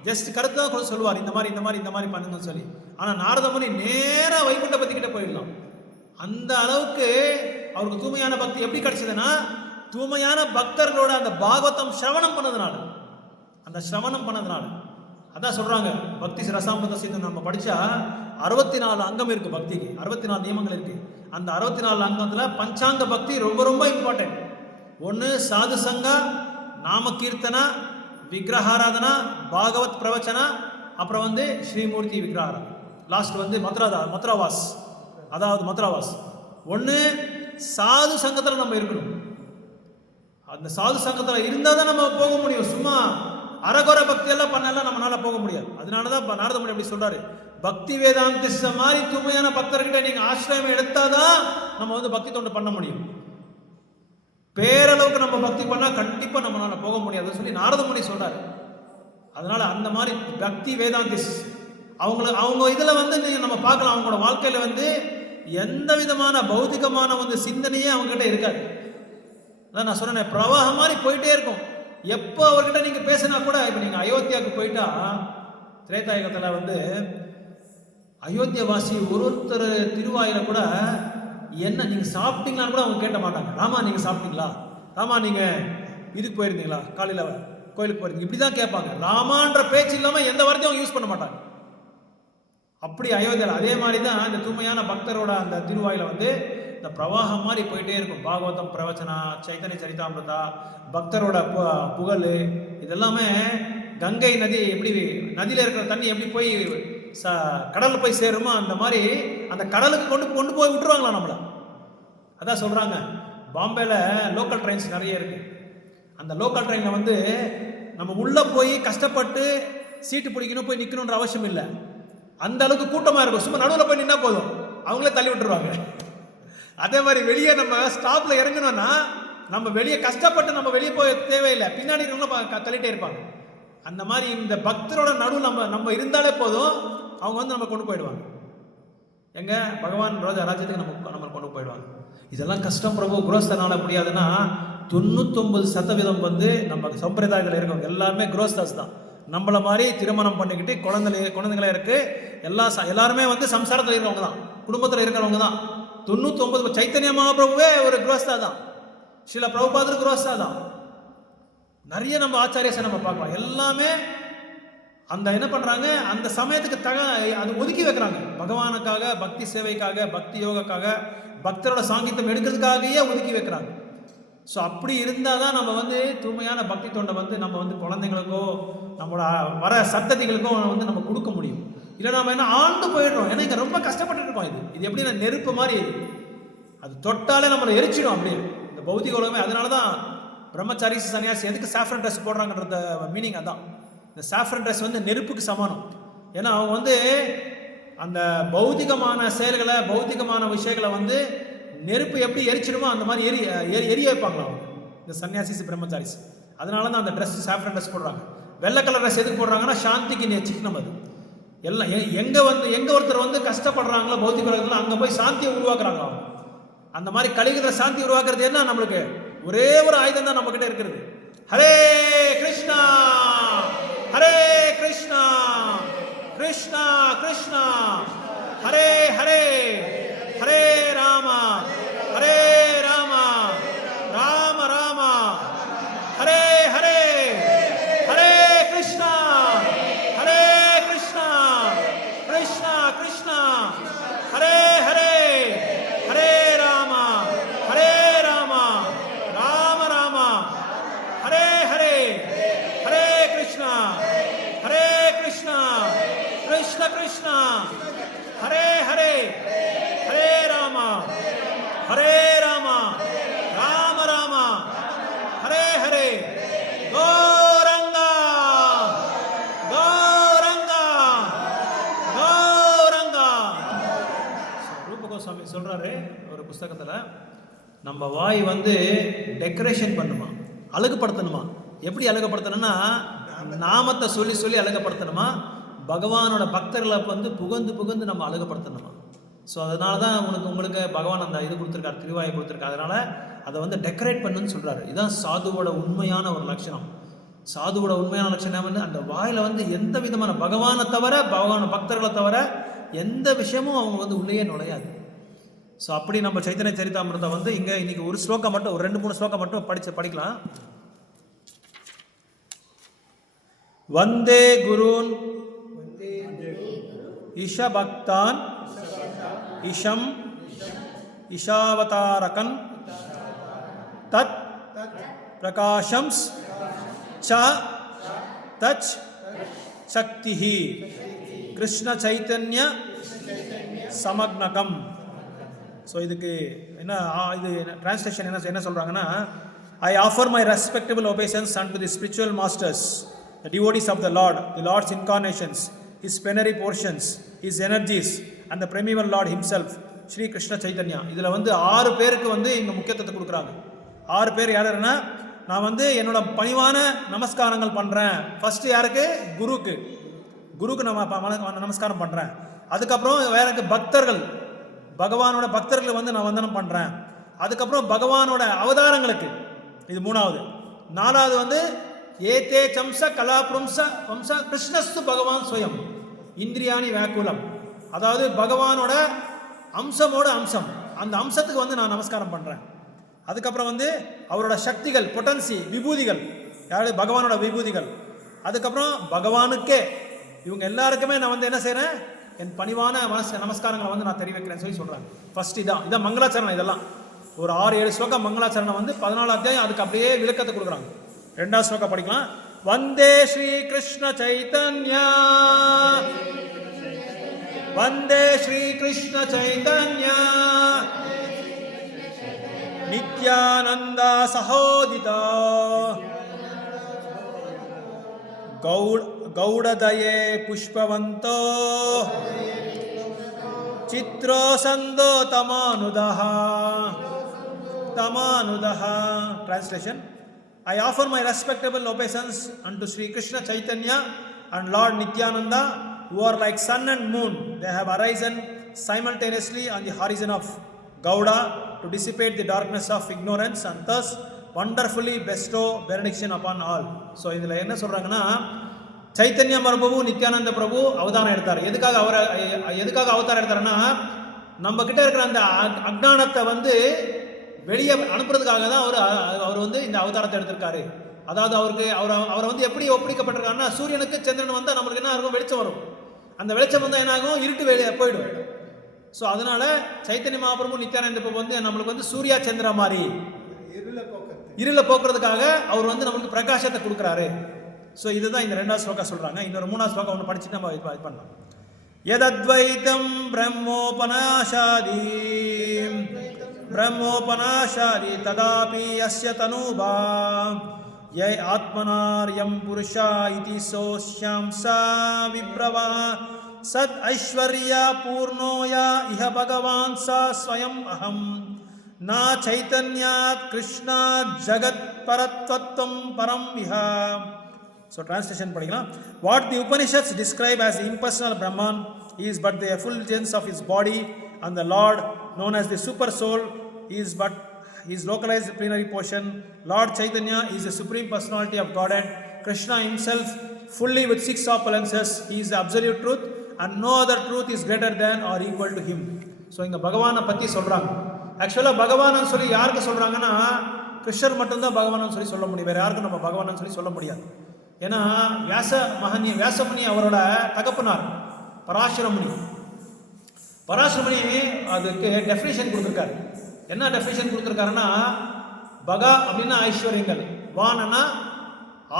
ஜஸ்ட் கருத்து தான் கூட சொல்லுவார், இந்த மாதிரி பண்ணுங்கன்னு சொல்லி. ஆனால் நாரத முனி நேராக வைகுண்ட பத்தி கிட்ட போயிடலாம். அந்த அளவுக்கு அவருக்கு தூய்மையான பக்தி எப்படி கிடைச்சதுன்னா, தூய்மையான பக்தர்களோட அந்த பாகவதம் சிரவணம் பண்ணதுனால. அதான் சொல்றாங்க, பக்தி ரசாமிரத சிந்து நம்ம படிச்சா 64 அங்கம் இருக்கு பக்திக்கு, 64 நியமங்கள் இருக்கு. அந்த 64 அங்கத்துல பஞ்சாங்க பக்தி ரொம்ப ரொம்ப இம்பார்ட்டன்ட். ஒன்று சாது சங்கா, நாம கீர்த்தனா, விக்கிரகாராதனா, பாகவத் பிரவச்சனா, அப்புறம் வந்து ஸ்ரீமூர்த்தி விக்கிரகாராதனா, லாஸ்ட் வந்து மத்ராவாஸ். அதாவது மத்ராவாஸ் ஒன்று சாது சங்கத்தில் நம்ம இருக்கணும். அந்த சாது சங்கத்தில் இருந்தால் தான் நம்ம போக முடியும். சும்மா அரகுர பக்தியெல்லாம் பண்ணலாம் நம்மளால போக முடியாது. அதனால தான் நாரதமுனி அப்படி சொல்றாரு, பக்தி வேதாந்த மாதிரி தூய்மையான பக்தர்கிட்ட நீங்க ஆசிரயம் எடுத்தாதான் நம்ம வந்து பக்தி தொண்டு பண்ண முடியும். பேரளவுக்கு நம்ம பக்தி பண்ணா கண்டிப்பா நம்மளால போக முடியாதுன்னு சொல்லி நாரதமுனி சொல்றாரு. அதனால அந்த மாதிரி பக்தி வேதாந்திஸ் அவங்க இதுல வந்து நீங்க நம்ம பார்க்கலாம், அவங்களோட வாழ்க்கையில வந்து எந்த விதமான பௌதிகமான வந்து சிந்தனையே அவங்க கிட்ட இருக்காது. அதான் நான் சொன்னேன், பிரவாகம் மாதிரி போயிட்டே இருக்கும். எப்போ அவர்கிட்ட நீங்க பேசினா கூட, இப்ப நீங்க அயோத்தியாவுக்கு போயிட்டா, திரேதாயுகத்துல வந்து அயோத்தியவாசி ஒருத்தர் திருவாயில கூட என்ன நீங்க சாப்பிட்டீங்களான்னு கூட அவங்க கேட்ட மாட்டாங்க. ராமா நீங்க சாப்பிட்டீங்களா, ராமா நீங்க இதுக்கு போயிருந்தீங்களா, காலையில கோயிலுக்கு போயிருந்தீங்க, இப்படிதான் கேட்பாங்க. ராமான்ற பேச்சு இல்லாம எந்த வார்த்தையும் அவங்க யூஸ் பண்ண மாட்டாங்க. அப்படி அயோத்தியில் அதே மாதிரி தான் இந்த தூய்மையான பக்தரோட அந்த திருவாயில வந்து இந்த பிரவாகம் மாதிரி போயிட்டே இருக்கும். பாகவதம் பிரவச்சனா, சைத்தன்ய சரிதாமிரதா, பக்தரோட புகழ், இதெல்லாமே கங்கை நதி எப்படி நதியில் இருக்கிற தண்ணி எப்படி போய் கடலில் போய் சேருமோ அந்த மாதிரி அந்த கடலுக்கு கொண்டு போய் விட்டுருவாங்களா நம்மள. அதான் சொல்றாங்க, பாம்பேல லோக்கல் ட்ரெயின்ஸ் நிறைய இருக்கு. அந்த லோக்கல் ட்ரெயினில் வந்து நம்ம உள்ள போய் கஷ்டப்பட்டு சீட்டு பிடிக்கணும், போய் நிற்கணுன்ற அவசியம் இல்லை. அந்த அளவுக்கு கூட்டமாக இருக்கும். சும்மா நடுவில் போய் நின்னா போதும், அவங்களே தள்ளி விட்டுருவாங்க. அதே மாதிரி வெளியே நம்ம ஸ்டாப்ல இறங்கணும்னா நம்ம வெளியே கஷ்டப்பட்டு நம்ம வெளியே போய் தேவையில்லை, பின்னாடி தள்ளிட்டே இருப்பாங்க. அந்த மாதிரி இந்த பக்தரோட நடுவு நம்ம இருந்தாலே போதும், அவங்க வந்து நம்ம கொண்டு போயிடுவாங்க. எங்க பகவான் ராஜ்யத்துக்கு நம்ம கொண்டு போயிடுவாங்க. இதெல்லாம் கஷ்டம் பிரபு, குரோஸ்தனால முடியாதுன்னா 99% வந்து நம்ம சம்பிரதாயத்தில் இருக்கவங்க எல்லாருமே குரோஸ்தாஸ் தான். நம்மள மாதிரி திருமணம் பண்ணிக்கிட்டு குழந்தைங்களே இருக்கு, எல்லாருமே வந்து சம்சாரத்தில் இருக்கிறவங்க தான், குடும்பத்தில் இருக்கிறவங்க தான். 99 சைத்தன்ய மகாபிரபுவே ஒரு குரோஸ்தா தான், சில பிரபுபாதர் குரோஸ்தா தான். நிறைய நம்ம ஆச்சாரியத்தை நம்ம பார்க்கலாம். எல்லாமே அந்த என்ன பண்றாங்க, அந்த சமயத்துக்கு அது ஒதுக்கி வைக்கிறாங்க. பகவானுக்காக, பக்தி சேவைக்காக, பக்தி யோகாக்காக, பக்தரோட சாங்கித்தம் எடுக்கிறதுக்காகவே ஒதுக்கி வைக்கிறாங்க. ஸோ அப்படி இருந்தால் தான் நம்ம வந்து தூய்மையான பக்தி தொண்டை வந்து நம்ம வந்து குழந்தைங்களுக்கோ நம்மளோட வர சத்ததிகளுக்கோ வந்து நம்ம கொடுக்க முடியும். இல்லை நம்ம என்ன ஆண்டு போயிடுறோம். ஏன்னா இங்கே ரொம்ப கஷ்டப்பட்டு இருக்கோம். இது எப்படின்னா நெருப்பு மாதிரி, அது தொட்டாலே நம்மளை எரிச்சிடும் அப்படியே இந்த பௌதிக உலகமே. அதனால தான் பிரம்மச்சாரி சன்னியாசி எதுக்கு சாஃப்ரன் ட்ரெஸ் போடுறாங்கன்ற மீனிங் அதான். இந்த சாஃப்ரன் ட்ரெஸ் வந்து நெருப்புக்கு சமானம். ஏன்னா அவங்க வந்து அந்த பௌதிகமான செயல்களை, பௌதிகமான விஷயங்களை வந்து நெருப்பு எப்படி எரிச்சிடுமோ அந்த மாதிரி எரிய வைப்பாங்களா அவங்க, இந்த சன்னியாசிஸ் பிரம்மச்சாரிஸ். அதனால தான் அந்த ட்ரெஸ் சாஃப்ரன் ட்ரெஸ் போடுறாங்க. வெள்ளை கலர் ட்ரெஸ் எதுக்கு போடுறாங்கன்னா சாந்திக்கு சிக்கனம். அது எல்லாம் எங்க ஒருத்தர் வந்து கஷ்டப்படுறாங்களோ பௌத்திக உலகத்தில், அங்கே போய் சாந்தியை உருவாக்குறாங்க அவங்க. அந்த மாதிரி கலியுகத்துல சாந்தி உருவாக்குறது என்ன, நம்மளுக்கு ஒரே ஒரு ஆயுதம் தான் நம்ம கிட்ட இருக்கிறது. ஹரே கிருஷ்ணா ஹரே கிருஷ்ணா கிருஷ்ணா கிருஷ்ணா ஹரே ஹரே ஹரே ராமா ஹரே ராமா ராம ராமா ஹரே ஹரே ஹரே கிருஷ்ணா ஹரே கிருஷ்ணா கிருஷ்ணா கிருஷ்ணா ஹரே ஹரே ஹரே ராமா ஹரே ராமா ராம ராமா ஹரே ஹரே ஹரே கிருஷ்ணா ஹரே கிருஷ்ணா கிருஷ்ண கிருஷ்ணா ஹரே ஹரே ஹரே ராமா ஹரே ராமா ராம ராமா ஹரே ஹரே கௌரங்கா கௌரங்கா கௌரங்கா. ரூப கோஸ்வாமி சொல்றாரு ஒரு புஸ்தகத்துல, நம்ம வாய் வந்து டெக்கரேஷன் பண்ணுமா, அழகுபடுத்தணுமா. எப்படி அழகுபடுத்தணும்னா நாமத்தை சொல்லி சொல்லி அழகுபடுத்தணுமா, பகவானோட பக்தர்களை வந்து புகழ்ந்து நம்ம அழகுபடுத்தணுமா. ஸோ அதனால தான் உங்களுக்கு பகவான் அந்த இது கொடுத்துருக்காரு, திருவாயை கொடுத்துருக்காரு. அதனால அதை வந்து டெக்கரேட் பண்ணுன்னு சொல்றாரு. இதுதான் சாதுவோட உண்மையான ஒரு லட்சணம். சாதுவோட உண்மையான லட்சணம் வந்து அந்த வாயில வந்து எந்த விதமான பகவானை தவிர, பகவான பக்தர்களை தவிர எந்த விஷயமும் அவங்க வந்து உள்ளேயே நுழையாது. ஸோ அப்படி நம்ம சைத்தன்ய சரிதாமிரதம் வந்து இன்னைக்கு ஒரு ஸ்லோகம் மட்டும், ஒரு 2-3 ஸ்லோகம் மட்டும் படிக்கலாம். வந்தே குருன் இஷபக்தான் இஷம் இஷாவதாரகன் தத் பிரகாஷம்ஸ் ச தச் சக்திஹி கிருஷ்ண சைத்தன்ய சமக்னகம். ஸோ இதுக்கு என்ன இது டிரான்ஸ்லேஷன் என்ன சொல்கிறாங்கன்னா, ஐ offer my respectable obeisance unto the spiritual masters, the devotees of the Lord's incarnations, his plenary portions, his energies and the primeval Lord himself, Sri Krishna Chaitanya. இதில் 6 பேருக்கு இங்கே முக்கியத்துவத்தை கொடுக்குறாங்க. 6 பேர் யாருன்னா, நான் என்னோட பணிவான நமஸ்காரங்கள் பண்ணுறேன். ஃபஸ்ட்டு யாருக்கு? குருக்கு நம்ம நமஸ்காரம் பண்ணுறேன். அதுக்கப்புறம் வேற பக்தர்கள், பகவானோட பக்தர்களுக்கு நான் வந்தனம் பண்ணுறேன். அதுக்கப்புறம் பகவானோட அவதாரங்களுக்கு, இது 3வது. 4வது ஏதே சம்ச கலா வம்ச கிருஷ்ணஸ்து பகவான் ஸ்வயம் இந்திரியாணி வேக்குலம். அதாவது பகவானோட அம்சமோட அம்சம், அந்த அம்சத்துக்கு நான் நமஸ்காரம் பண்ணுறேன். அதுக்கப்புறம் அவரோட சக்திகள், பொட்டன்சி, விபூதிகள், யாரு? பகவானோட விபூதிகள். அதுக்கப்புறம் பகவானுக்கே, இவங்க எல்லாருக்குமே நான் என்ன செய்கிறேன்? என் பணிவான நமஸ்காரங்களை நான் தெரிவிக்கிறேன்னு சொல்லி சொல்கிறாங்க. ஃபர்ஸ்ட் இதான் மங்களாச்சரணம். இதெல்லாம் ஒரு 6-7 ஸ்லோகம் மங்களாச்சரணம் 14 அத்தியாயம். அதுக்கு அப்படியே விளக்கத்தை கொடுக்குறாங்க. 2வது ஸ்லோகம் படிக்கலாம். வந்தே ஸ்ரீ கிருஷ்ண சைத்தன்யா, வந்தே ஸ்ரீ கிருஷ்ண சைத்தன்யா நித்யானந்த சஹோதிதா கௌடதயே புஷ்பவந்தோ சித்ரோ சந்தோ தமானுதஹ. Translation: I offer my respectable obeisance unto Sri Krishna Chaitanya and Lord Nityananda, who are like sun and moon. They have arisen simultaneously on the horizon of Gauda to dissipate the darkness of ignorance and thus wonderfully bestow benediction upon all. So இதில் என்ன சொல்கிறாங்கன்னா, சைத்தன்ய பிரபு, நித்யானந்த பிரபு அவதாரம் எடுத்தார். எதுக்காக அவதாரம் எடுத்தாருன்னா, நம்ம கிட்ட இருக்கிற அந்த அஜ்ஞானத்தை வெளியே அனுப்புறதுக்காக தான் அவர் இந்த அவதாரத்தை எடுத்திருக்காரு. அதாவது அவரை எப்படி ஒப்படைக்கப்பட்டிருக்காருன்னா, சூரியனுக்கு சந்திரன் வந்தால் நம்மளுக்கு என்ன ஆகும்? வெளிச்சம் வரும். அந்த வெளிச்சம் வந்தால் என்ன ஆகும்? இருட்டு வெளியே போயிடும். ஸோ அதனால சைத்தன்ய மகாபிரபு, நித்யானந்த பிரபு நம்மளுக்கு சூர்யா சந்திரா மாதிரி இருளை போக்குறதுக்காக அவர் நம்மளுக்கு பிரகாசத்தை கொடுக்குறாரு. ஸோ இதுதான் இந்த 2வது ஸ்லோகம் சொல்கிறாங்க. இன்னொரு 3வது ஸ்லோகம் ஒன்று படிச்சுட்டு நம்ம இது பண்ணலாம். யதத்வைதம் பிரம்மோபநாசாதி ததாபி யஸ்ய தனுபா யை ஆத்மனார்யம் புருஷா இதி சோஷ்யாம்சா விப்ரவா சத் ஐஸ்வர்யா பூர்ணோயா இஹ பகவான் சா ஸ்வயம் அஹம் நா சைத்தன்யாத் கிருஷ்ணா ஜகத் பரத்வத்வம் பரம் விஹா. So translation படிக்கலாம். What the Upanishads describe as the impersonal Brahman is but the effulgence of his body, and the Lord known as the super soul is but his localized plenary portion. Lord Chaitanya is the supreme personality of Godhead. Krishna himself fully with 6 opulences. He is the absolute truth and no other truth is greater than or equal to him. So இங்க பகவானை பற்றி சொல்கிறாங்க. ஆக்சுவலாக பகவானு சொல்லி யாருக்கு சொல்கிறாங்கன்னா, கிருஷ்ணர் மட்டும்தான் பகவானு சொல்லி சொல்ல முடியும். வேறு யாருக்கும் நம்ம பகவானு சொல்லி சொல்ல முடியாது. ஏன்னா வியாசமுனி அவரோட தகப்பனார் பராசரமுனி அதுக்கு டெஃபினிஷன் கொடுத்துருக்காரு. என்ன டெஃபினிஷன் கொடுத்துருக்காருன்னா, பகா அப்படின்னா ஐஸ்வர்யங்கள், வான்னா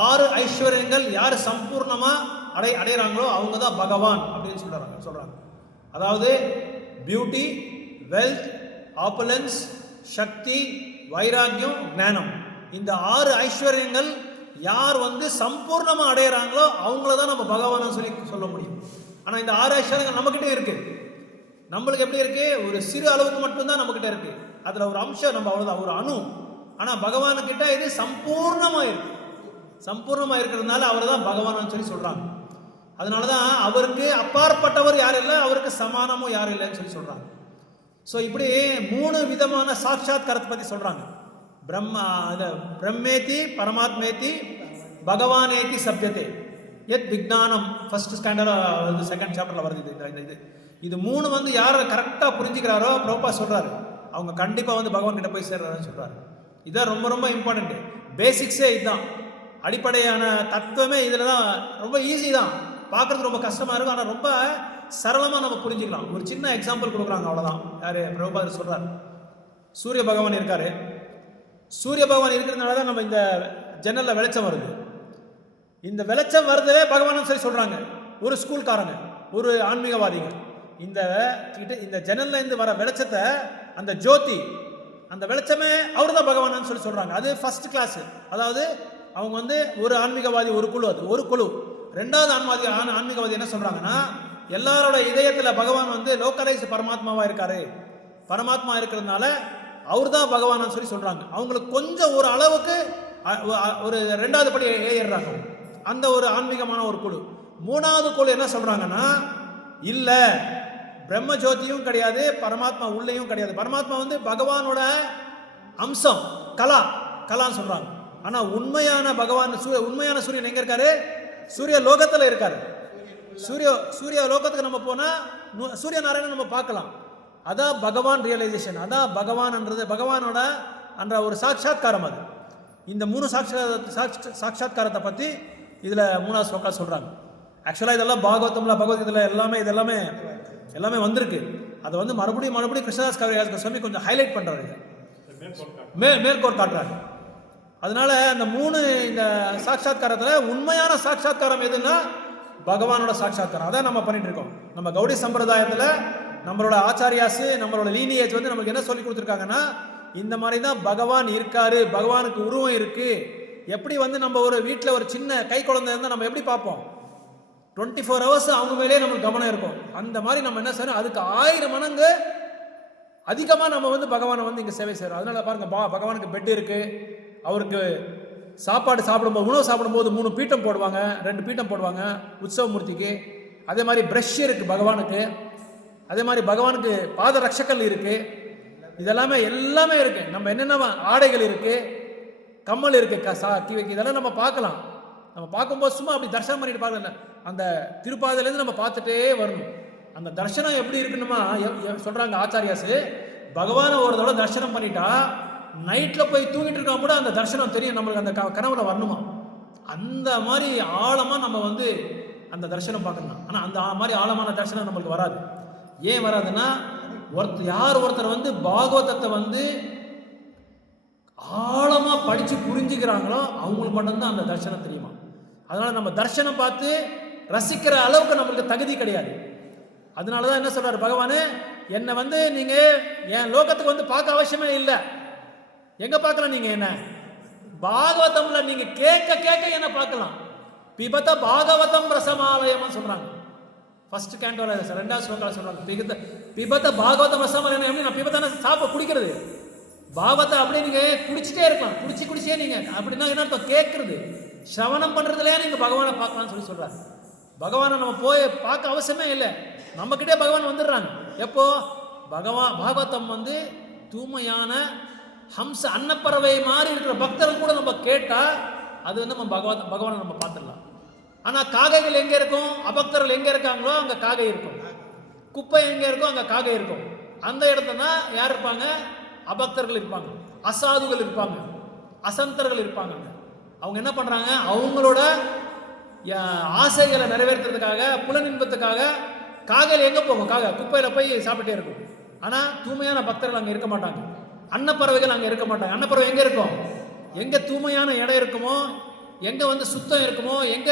6 ஐஸ்வர்யங்கள் யார் சம்பூர்ணமாக அடைகிறாங்களோ அவங்க தான் பகவான் அப்படின்னு சொல்கிறாங்க. அதாவது பியூட்டி, வெல்த், ஆப்புலன்ஸ், சக்தி, வைராக்கியம், ஞானம், இந்த 6 ஐஸ்வர்யங்கள் யார் சம்பூர்ணமாக அடையிறாங்களோ அவங்கள தான் நம்ம பகவானை சொல்லி சொல்ல முடியும். ஆனால் இந்த 6 ஐஸ்வர்யங்கள் நம்மக்கிட்டே இருக்குது. நம்மளுக்கு எப்படி இருக்குது? ஒரு சிறு அளவுக்கு மட்டும்தான் நம்மக்கிட்ட இருக்குது. அதில் ஒரு அம்சம் நம்ம அவ்வளோதான், ஒரு அணு. ஆனால் பகவானுக்கிட்ட இது சம்பூர்ணமாக இருக்குது. சம்பூர்ணமாக இருக்கிறதுனால அவர் தான் பகவான்னு சொல்லி சொல்கிறாங்க. அதனால தான் அவருக்கு அப்பாற்பட்டவர் யாரும் இல்லை, அவருக்கு சமானமும் யாரும் இல்லைன்னு சொல்லி சொல்கிறாங்க. ஸோ இப்படி 3 விதமான சாட்சாத்காரத்தை பற்றி சொல்கிறாங்க. பிரம்மேதி பரமாத்மேதி பகவானேதி சப்தத்தை எத் விஜ்ஞானம் ஃபர்ஸ்ட் ஸ்டாண்டர்ட் 2nd சாப்டரில் வருது. இது 3 யாரை கரெக்டாக புரிஞ்சுக்கிறாரோ பிரபுபா சொல்கிறாரு, அவங்க கண்டிப்பாக பகவான் கிட்ட போய் சேர்றாருன்னு சொல்கிறாரு. இதுதான் ரொம்ப ரொம்ப இம்பார்ட்டண்ட்டு. பேசிக்ஸே இதுதான், அடிப்படையான தத்துவமே இதில் தான். ரொம்ப ஈஸி தான், பார்க்குறதுக்கு ரொம்ப கஷ்டமாக இருக்கும், ஆனால் ரொம்ப சரளமாக நம்ம புரிஞ்சுக்கலாம். ஒரு சின்ன எக்ஸாம்பிள் கொடுக்குறாங்க, அவ்வளோதான். யார்? பிரபுபாதர் சொல்கிறார். சூரிய பகவான் இருக்கார். சூரிய பகவான் இருக்கிறதுனால தான் நம்ம இந்த ஜன்னலில் வெளிச்சம் வருது. இந்த வெளிச்சம் வருதவே பகவான் சரி சொல்றாங்க. ஒரு ஸ்கூல்காரங்க, ஒரு ஆன்மீகவாதிகள், இந்த ஜன்னல்ல இருந்து வர வெளிச்சத்தை, அந்த ஜோதி, அந்த வெளிச்சமே அவர் தான் பகவான் சொல்லி சொல்றாங்க. அது ஃபர்ஸ்ட் கிளாஸ். அதாவது அவங்க வந்து ஒரு ஆன்மீகவாதி ஒரு குழு, அது ஒரு குழு. ரெண்டாவது ஆன்மீகவாதி என்ன சொல்றாங்கன்னா, எல்லாரோட இதயத்துல பகவான் வந்து லோக்கலைஸ் பரமாத்மாவா இருக்காரு, பரமாத்மா இருக்கிறதுனால அவர் தான் பகவான் சொல்லி சொல்றாங்க. அவங்களுக்கு கொஞ்சம் ஒரு அளவுக்கு ஒரு ரெண்டாவது படி ஏறுறாங்க. அந்த ஒரு ஆன்மீகமான ஒரு குழு. மூணாவது குழு என்ன சொல்றாங்கன்னா, இல்ல பிரம்ம ஜோதியும் கிடையாது, பரமாத்மா உள்ளேயும் கிடையாது, பரமாத்மா வந்து பகவானோட அம்சம், கலான்னு சொல்றாங்க. ஆனா உண்மையான பகவான், உண்மையான சூரியன் எங்க இருக்காரு? சூரிய லோகத்துல இருக்காரு. சூரிய லோகத்துக்கு நம்ம போனா சூரிய நாராயணன் நம்ம பார்க்கலாம். அதான் பகவான் ரியலைசேஷன், அதான் பகவான்ன்றது, பகவானோட என்ற ஒரு சாட்சாத்காரம். அது இந்த 3 சாட்சாத்காரத்தை பத்தி இதுல 3வது ஸ்லோகா சொல்றாங்க. ஆக்சுவலா இதெல்லாம் பாகவதம்ல, பகவத்கீதையில எல்லாமே வந்திருக்கு. அதை வந்து மறுபடியும் கிருஷ்ணதாஸ் கவிராஜ் சுவாமி கொஞ்சம் ஹைலைட் பண்றாரு, மேற்கோள் காட்டுறாரு. அதனால அந்த 3 இந்த சாட்சாத்காரத்துல உண்மையான சாட்சாத்காரம் எதுன்னா பகவானோட சாட்சாத்காரம். அதான் நம்ம பண்ணிட்டு இருக்கோம். நம்ம கௌடி சம்பிரதாயத்துல நம்மளோட ஆச்சாரியாஸ், நம்மளோட லீனியேஜ் வந்து நமக்கு என்ன சொல்லி கொடுத்துருக்காங்கன்னா, இந்த மாதிரி தான் பகவான் இருக்காரு, பகவானுக்கு உருவம் இருக்கு. எப்படி வந்து நம்ம ஒரு வீட்டில் ஒரு சின்ன கை குழந்தை இருந்தால் நம்ம எப்படி பார்ப்போம்? 24 hours அவங்க மேலே நம்மளுக்கு கவனம் இருக்கும். அந்த மாதிரி நம்ம என்ன செய்யணும், அதுக்கு 1000 மடங்கு அதிகமாக நம்ம வந்து பகவானை வந்து இங்கே சேவை செய்கிறோம். அதனால பாருங்க, பகவானுக்கு பெட் இருக்கு, அவருக்கு சாப்பாடு சாப்பிடும்போது, உணவு சாப்பிடும்போது 3 பீட்டம் போடுவாங்க, 2 பீட்டம் போடுவாங்க உற்சவ மூர்த்திக்கு. அதே மாதிரி பிரஷ் இருக்கு பகவானுக்கு. அதே மாதிரி பகவானுக்கு பாத ரட்சக்கல் இருக்கு. இதெல்லாமே எல்லாமே இருக்கு. நம்ம என்னென்ன ஆடைகள் இருக்கு, கம்மல் இருக்கு, இதெல்லாம் நம்ம பார்க்கலாம். நம்ம பார்க்கும்போது சும்மா அப்படி தரிசனம் பண்ணிட்டு பார்க்கல, அந்த திருப்பாதையிலேருந்து நம்ம பார்த்துட்டே வரணும். அந்த தர்சனம் எப்படி இருக்குன்னுமா சொல்றாங்க ஆச்சாரியாஸ். பகவானை ஒரு தடவை தரிசனம் பண்ணிட்டா நைட்ல போய் தூங்கிட்டு இருக்கா கூட அந்த தரிசனம் தெரியும் நம்மளுக்கு, அந்த கனவுல வரணுமா. அந்த மாதிரி ஆழமா நம்ம வந்து அந்த தரிசனம் பார்க்கணும். ஆனா அந்த மாதிரி ஆழமான தரிசனம் நம்மளுக்கு வராது. ஏன் வராதுன்னா, ஒருத்தர் வந்து பாகவதத்தை வந்து ஆழமா படிச்சு புரிஞ்சுக்கிறாங்களோ அவங்களுக்கு மட்டும்தான் அந்த தரிசனம் தெரியுமா. அதனால நம்ம தரிசனம் பார்த்து ரசிக்கிற அளவுக்கு நம்மளுக்கு தகுதி கிடையாது. அதனாலதான் என்ன சொல்றாரு பகவானு, என்னை வந்து நீங்க என் லோகத்துக்கு வந்து பார்க்க அவசியமே இல்லை. எங்க பார்க்கலாம்? நீங்க என்ன பாகவதம்ல நீங்க கேட்க என்ன பார்க்கலாம். பிபத பாகவதம் ரசமாலயம் சொல்றாங்க. ஃபர்ஸ்ட் கேண்டோல 2வது ஸ்லோகத்துல சொல்றாங்க, பிபத பாகவதம் ரசமாலயம். எப்படி நான் பிபத்தான சாப்ப குடிக்கிறது, பாகவத்தை அப்படியே நீங்க குடிச்சிட்டே இருக்கலாம், குடிச்சே நீங்க அப்படின்னா என்ன அர்த்தம், கேட்கறது, சிரவணம் பண்றதுலயே நீங்க பகவானை பார்க்கலாம்னு சொல்றாரு. பகவானை நம்ம போய் பார்க்க அவசியமே இல்லை, நம்ம கிட்டே பகவான் வந்துடுறாங்க. எப்போ பாகவதம் வந்து தூய்மையான ஹம்ச அன்னப்பறவை மாதிரி இருக்கிற பக்தர்கள் கூட நம்ம கேட்டா அது வந்து நம்ம பகவானை நம்ம பார்த்துடலாம். ஆனா காகைகள் எங்க இருக்கும், அபக்தர்கள் எங்க இருக்காங்களோ அங்க காகை இருக்கும், குப்பை எங்க இருக்கோ அங்க காகை இருக்கும். அந்த இடத்துல யார் இருப்பாங்க? அபக்தர்கள் இருப்பாங்க, அசாதுகள் இருப்பாங்க, அசந்தர்கள் இருப்பாங்க. அவங்க என்ன பண்றாங்க, அவங்களோட ஆசைகளை நிறைவேற்றுறதுக்காக, புலனின்பத்துக்காக காகையில் எங்க போகும்? குப்பையில போய் சாப்பிட்டே இருக்கும். ஆனா தூய்மையான பக்தர்கள் அங்க இருக்க மாட்டாங்க, அன்னப்பறவைகள் அங்க இருக்க மாட்டாங்க. அன்னப்பறவை எங்க இருக்கும்? எங்க தூய்மையான இடம் இருக்குமோ, எங்க வந்து சுத்தம் இருக்குமோ, எங்க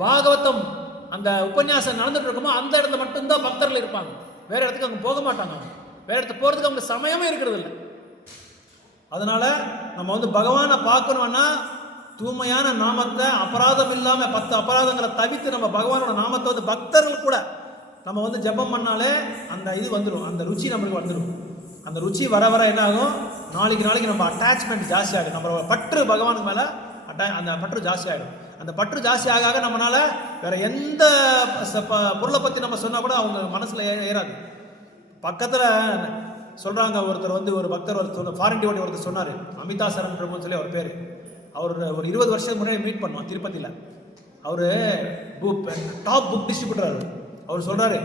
பாகவதம் அந்த உபன்யாசம் நடந்துட்டு இருக்குமோ அந்த இடத்துல மட்டும்தான் பக்தர்கள் இருப்பாங்க. வேற இடத்துக்கு அவங்க போக மாட்டாங்க, வேற இடத்துக்கு போறதுக்கு அவங்க சமயமே இருக்கிறது இல்லை. அதனால நம்ம வந்து பகவானை பார்க்கணும்னா தூய்மையான நாமத்தை, அபராதம் இல்லாம 10 அபராதங்களை தவிர்த்து நம்ம பகவானோட நாமத்தை வந்து பக்தர்கள் கூட நம்ம வந்து ஜபம் பண்ணாலே அந்த இது வந்துடும், அந்த ருச்சி நம்மளுக்கு வந்துடும். அந்த ருச்சி வர என்ன ஆகும், நாளைக்கு நம்ம அட்டாச்மெண்ட் ஜாஸ்தி ஆகும், நம்ம பற்று பகவானுக்கு மேலே அந்த பற்று ஜாஸ்தி ஆகிடும். அந்த பற்று ஜாஸ்தி ஆக நம்மளால வேற எந்த பொருளை பற்றி நம்ம சொன்னால் கூட அவங்க மனசில் ஏறாது. பக்கத்தில் சொல்கிறாங்க, ஒருத்தர் வந்து ஒரு பக்தர் ஒருத்தர் ஃபாரின் டிவோட்டி ஒருத்தர் சொன்னார், அமிதா சரண் பிரபுன்னு சொல்லி அவர் பேர். அவர் ஒரு 20 வருஷத்துக்கு முன்னாடி மீட் பண்ணுவோம் திருப்பதியில். அவர் டாப் புக் டிஸ்ட்ரிபியூட்டர். அவர் சொல்கிறாரு,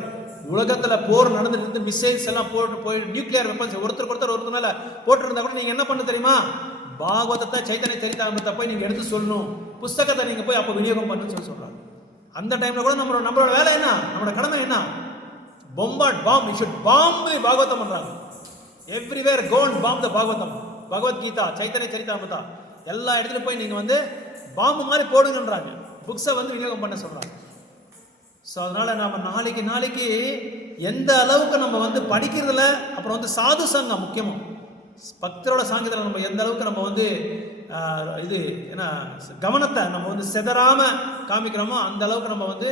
உலகத்தில் போர் நடந்துட்டு இருந்து மிசைல்ஸ் எல்லாம் போய் நியூக்ளியர் வெப்பன்ஸ் ஒருத்தர் மேலே போட்டுருந்தா கூட நீங்கள் என்ன பண்ண தெரியுமா, பாகவதத்தை சைத்தன்ய சரிதாமிரத்தை போய் நீங்கள் எடுத்து சொல்லணும், புஸ்தகத்தை நீங்கள் போய் அப்போ விநியோகம் பண்ணுன்னு சொல்லி சொல்கிறாங்க. அந்த டைமில் கூட நம்மளோட வேலை என்ன, நம்மளோட கடமை என்ன, பாகவதம் பண்றாங்க. எவ்ரிவேர் கோ அண்ட் பாம் த பாகவதம், பகவத்கீதா, சைத்தன்ய சரிதாமிரதா எல்லா இடத்துலையும் போய் நீங்கள் வந்து பாம்பு மாதிரி போடுங்கன்றாங்க. புக்ஸை வந்து விநியோகம் பண்ண சொல்கிறாங்க. ஸோ அதனால் நம்ம நாளைக்கு எந்த அளவுக்கு நம்ம வந்து படிக்கிறதுல, அப்புறம் வந்து சாது சங்கம் முக்கியமாக பக்தரோட சாங்கத்தில் நம்ம எந்த அளவுக்கு நம்ம வந்து இது ஏன்னா கவனத்தை நம்ம வந்து செதறாமல் காமிக்கிறோமோ அந்த அளவுக்கு நம்ம வந்து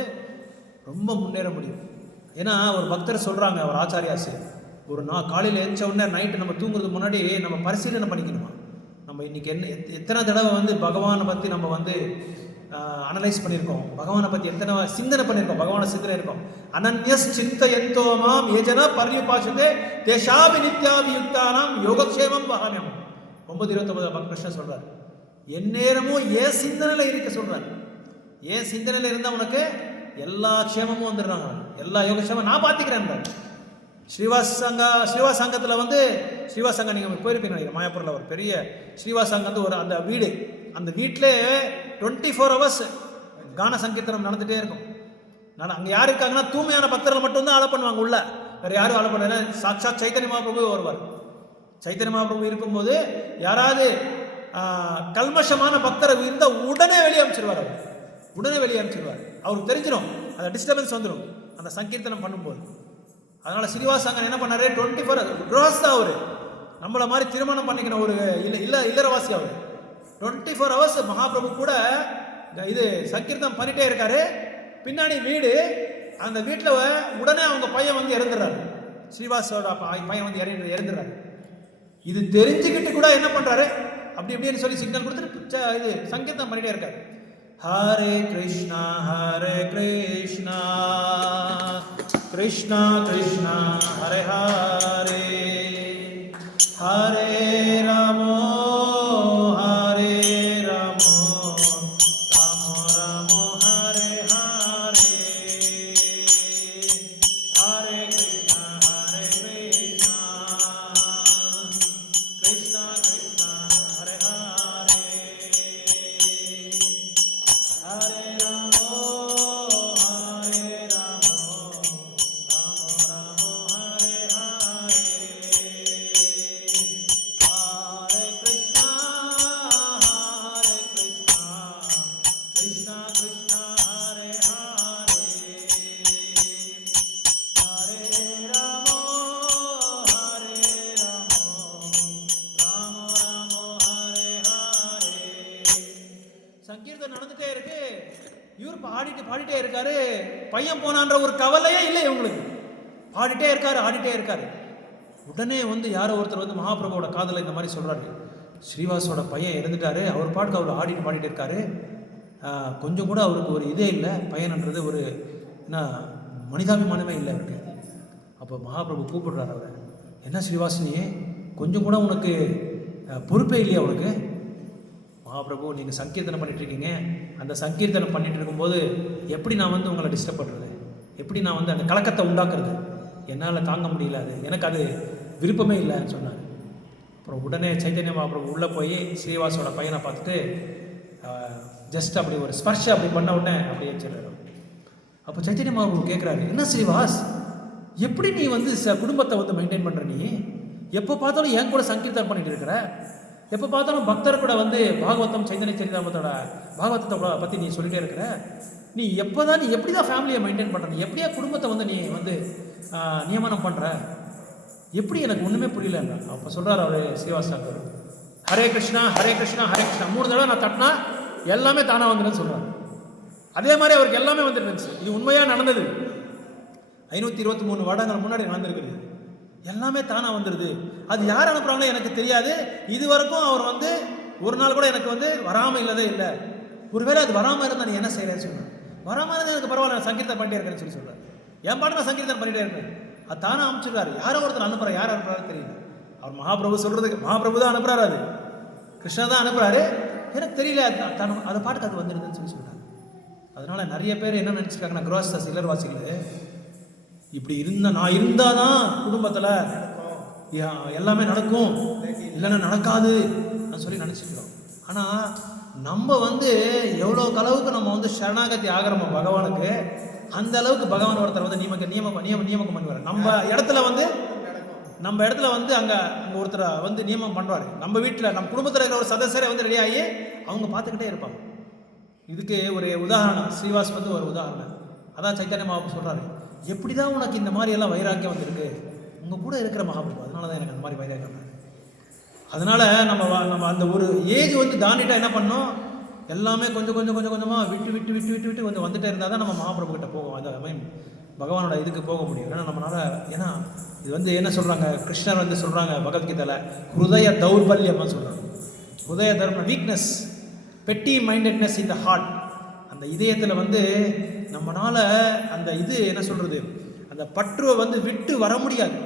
ரொம்ப முன்னேற முடியும். ஏன்னா ஒரு பக்தர் சொல்கிறாங்க, ஒரு ஆச்சாரியாசு, ஒரு காலையில் எழுந்த உடனே நைட்டு நம்ம தூங்குறதுக்கு முன்னாடி நம்ம பரிசீலனை பண்ணிக்கணுமா, நம்ம இன்றைக்கி எத்தனை தடவை வந்து பகவானை பற்றி நம்ம வந்து அனலைஸ் பண்ணியிருக்கோம், பகவானை பற்றி எத்தனை சிந்தனை பண்ணியிருக்கோம், பகவானை சிந்தனை இருக்கோம். அனன்யஸ் சிந்தயந்தோமாம் ஏஜன பர்யுபாசதே தேஷாபி நித்யாபியுக்தானாம் யோகக்ஷேமம் வகாமியம். 9:29 கிருஷ்ணன் சொல்கிறார், என் நேரமும் ஏன் சிந்தனையில் இருக்க சொல்கிறார். ஏன் சிந்தனையில் இருந்தால் உனக்கு எல்லா க்ஷேமமும் வந்துடுறாங்க, எல்லா யோகக்ஷேமம் நான் பார்த்துக்கிறேன். ஸ்ரீவாஸ் சங்கத்தில் வந்து ஸ்ரீவாஸ் சங்கம் நீங்கள் போயிருப்பீங்க நினைக்கிறேன், மாயாப்பூரில் ஒரு பெரிய ஸ்ரீவாஸ் சங்கம் வந்து ஒரு அந்த வீடு, அந்த வீட்டிலே 24 hours கான சங்கீர்த்தனம் நடந்துகிட்டே இருக்கும். அங்கே யார் இருக்காங்கன்னா தூய்மையான பக்தர்கள் மட்டும்தான் அலோ பண்ணுவாங்க, உள்ள வேறு யாரும் அலோ பண்ணல. சாட்சாத் சைத்தன்ய மகாபிரபு வருவார். சைத்தன்ய மகாபிரபு இருக்கும்போது யாராவது கல்மஷமான பக்தரை இருந்தால் உடனே வெளியே அனுப்பிச்சிருவார். அவருக்கு தெரிஞ்சிடும், அந்த டிஸ்டர்பன்ஸ் வந்துடும் அந்த சங்கீர்த்தனம் பண்ணும்போது. அதனால் ஸ்ரீவாஸ் சங்கம் என்ன பண்ணார், 24 hours கிரகஸ்தா அவர், நம்மளை மாதிரி திருமணம் பண்ணிக்கணும் ஒரு இல்லறவாசி அவர். 24 hours மகாபிரபு கூட இது சங்கீர்த்தனம் பண்ணிட்டே இருக்காரு. பின்னாடி வீடு, அந்த வீட்டில் உடனே அவங்க பையன் வந்து இறந்துடுறாரு, ஸ்ரீவாஸோட பையன் வந்து இறந்துடுறாரு. இது தெரிஞ்சுக்கிட்டு கூட என்ன பண்ணுறாரு, அப்படி இப்படின்னு சொல்லி சிக்னல் கொடுத்துட்டு இது சங்கீர்த்தனம் பண்ணிட்டே இருக்காரு. ஹரே கிருஷ்ணா கிருஷ்ணா கிருஷ்ணா ஹரே ஹரே, ஹரே ராமோ ஹரே ராமோ, ராமோ ராமோ ஹரே ஹரே, ஹரே கிருஷ்ணா கிருஷ்ணா கிருஷ்ணா ஹரே ஹரே, ஹரே ராமோ ஹரே ராமோ, ராமோ ராமோ ஹரே ஹரே, ஹரே கிருஷ்ணா கிருஷ்ணா கிருஷ்ணா ஹரே ஹரே, ஹரே ராமோ ராமோ ராமோ ஹரே ஹரே. சங்கீர்த்தம் நடந்துட்டே இருக்கு, இவர் பாடிட்டே இருக்காரு. பையன் போனான்ற ஒரு கவலையே இல்லை இவங்களுக்கு, ஆடிட்டே இருக்காரு. உடனே வந்து யாரோ ஒருத்தர் வந்து மகாபிரபுவோட காதலை இந்த மாதிரி சொல்கிறாரு, ஸ்ரீவாஸோட பையன் இறந்துட்டாரு, அவர் பாட்டுக்கு அவர் பாடிட்டு இருக்காரு, கொஞ்சம் கூட அவருக்கு ஒரு இதே இல்லை, பையன்ன்றது ஒரு என்ன மனிதாபிமானமே இல்லை அவருக்கு. அப்போ மகாபிரபு கூப்பிடுறாரு அவரை, என்ன ஸ்ரீவாசினியே, கொஞ்சம் கூட உனக்கு பொறுப்பே இல்லையா உனக்கு? மகாபிரபு, நீங்கள் சங்கீர்த்தனம் பண்ணிட்டு இருக்கீங்க, அந்த சங்கீர்த்தனம் பண்ணிட்டு இருக்கும்போது எப்படி நான் வந்து உங்களை டிஸ்டர்ப் பண்ணுறது, எப்படி நான் வந்து அந்த கலக்கத்தை உண்டாக்குறது, என்னால் தாங்க முடியல, அது எனக்கு அது விருப்பமே இல்லைன்னு சொன்னார். அப்புறம் உடனே சைத்தன்ய மகாபிரபு உள்ளே போய் ஸ்ரீவாஸோட பையனை பார்த்துட்டு ஜஸ்ட் அப்படி ஒரு ஸ்பர்ஷம் அப்படி பண்ண உடனே அப்படியே சொல்லிடும். அப்போ சைத்தன்ய மகாபிரபு கேட்குறாரு, என்ன ஸ்ரீவாஸ், எப்படி நீ வந்து குடும்பத்தை வந்து மெயின்டைன் பண்ணுற, நீ எப்போ பார்த்தாலும் என் கூட சங்கீர்த்தனம் பண்ணிட்டு இருக்கிற, எப்போ பார்த்தாலும் பக்தர் கூட வந்து பாகவதம் சைத்தன்ய சரிதாமத்தோட பாகவதத்தை பற்றி நீ சொல்லிட்டே இருக்கிற, நீ எப்படி தான் ஃபேமிலியை மெயின்டைன் பண்ணுற, நீ எப்படியா குடும்பத்தை வந்து நீ வந்து நியமனம் பண்ணுற, எப்படி, எனக்கு ஒன்றுமே புரியலங்க. அப்போ சொல்கிறார் அவர் ஸ்ரீவாஸ் டாக்டர், ஹரே கிருஷ்ணா 3 தடவை நான் தட்டினா எல்லாமே தானாக வந்துடுன்னு சொல்கிறார். அதே மாதிரி அவருக்கு எல்லாமே வந்துருந்துச்சு. இது உண்மையாக நடந்தது, 523 வருடங்கள் முன்னாடி நடந்திருக்குது. எல்லாமே தானாக வந்துடுது. அது யார் அனுப்புகிறாங்களோ எனக்கு தெரியாது. இது வரைக்கும் அவர் வந்து ஒரு நாள் கூட எனக்கு வந்து வராமல் இல்லை. ஒருவேளை அது வராமல் இருந்தால் நீ என்ன செய்கிறேன்னு சொன்னார். வராமல் இருந்தால் எனக்கு பரவாயில்ல, நான் சங்கீர்த்தனம் பண்ணிட்டே இருக்கேன்னு சொல்கிறார். என் பாட்டு நான் சங்கீர்த்தனம் பண்ணிட்டே இருக்கேன். அது தானே அனுப்பிச்சிருக்காரு. யாரோ ஒருத்தர் அனுப்புகிறார், யார் அனுப்புகிறாரு தெரியல. அவர் மகாபிரபு சொல்கிறதுக்கு மகாபிரபு தான் அனுப்புகிறாரு, அது கிருஷ்ணா தான் அனுப்புகிறாரு, எனக்கு தெரியல, அதை பாட்டுக்கு அது வந்துடுதுன்னு சொல்கிறார். அதனால் நிறைய பேர் என்ன நினச்சிருக்காங்கன்னா, கிரகஸ்த இல்லறவாசிகள் இப்படி நான் இருந்தால் தான் குடும்பத்தில் எல்லாமே நடக்கும், இல்லைன்னா நடக்காது சொல்லி நினச்சிக்கிறோம். ஆனால் நம்ம வந்து எவ்வளோ அளவுக்கு நம்ம வந்து சரணாகதி ஆகிறோமோ பகவானுக்கு, அந்த அளவுக்கு பகவான் ஒருத்தர் வந்து நியமனம் பண்ணுவார். நம்ம இடத்துல வந்து அங்கே ஒருத்தரை வந்து நியமனம் பண்ணுவார். நம்ம வீட்டில் நம்ம குடும்பத்தில் இருக்கிற ஒரு சதஸ்யரை வந்து ரெடியாகி அவங்க பார்த்துக்கிட்டே இருப்பாங்க. இதுக்கு ஒரு உதாரணம் ஸ்ரீவாஸ் வந்து ஒரு உதாரணம். அதான் சைத்தன்ய மகாபிரபு சொல்கிறாரு, எப்படி தான் உனக்கு இந்த மாதிரி எல்லாம் வைராக்கியம் வந்திருக்கு, உங்கள் கூட இருக்கிற மகாபிரபு, அதனால தான் எனக்கு அந்த மாதிரி வைராக்கியம். அதனால் நம்ம அந்த ஒரு ஏஜ் வந்து தாண்டிட்டா என்ன பண்ணோம், எல்லாமே கொஞ்சம் கொஞ்சமாக விட்டு கொஞ்சம் வந்துட்டே இருந்தால் தான் நம்ம மகாபிரபு கிட்ட போவோம். அது மீன் பகவானோட இதுக்கு போக முடியும். ஏன்னா நம்மளால, ஏன்னா இது வந்து என்ன சொல்கிறாங்க, கிருஷ்ணர் வந்து சொல்கிறாங்க பகவத்கீதையில், ஹிருதய தௌர்பல்யம்னு சொல்கிறாங்க. ஹிருதய தர்ம வீக்னஸ், பெட்டி மைண்டட்னஸ் இன் த ஹார்ட். அந்த இதயத்தில் வந்து நம்மளால் அந்த இது என்ன சொல்கிறது, அந்த பற்றுவை வந்து விட்டு வர முடியாது.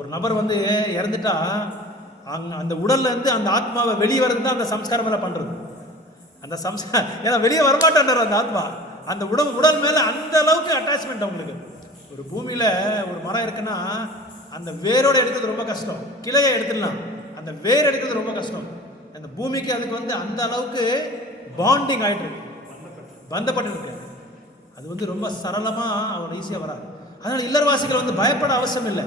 ஒரு நபர் வந்து இறந்துட்டா அந்த உடல்லேருந்து அந்த ஆத்மாவை வெளியே வரது தான் அந்த சம்ஸ்காரம் மேலே பண்ணுறது. அந்த ஏன்னா வெளியே வரமாட்டேன்றார் அந்த ஆத்மா. அந்த உடல் மேலே அந்த அளவுக்கு அட்டாச்மெண்ட் அவங்களுக்கு. ஒரு பூமியில் ஒரு மரம் இருக்குன்னா அந்த வேரோடு எடுக்கிறது ரொம்ப கஷ்டம், கிளையை எடுத்துடலாம், அந்த வேர் எடுக்கிறது ரொம்ப கஷ்டம். அந்த பூமிக்கு அதுக்கு வந்து அந்த அளவுக்கு பாண்டிங் ஆகிட்டு இருக்கு, பந்தப்பட்டு இருக்கு. அது வந்து ரொம்ப சரளமாக அவன் ஈஸியாக வராது. அதனால் இல்லறவாசிகள் வந்து பயப்பட அவசியம் இல்லை.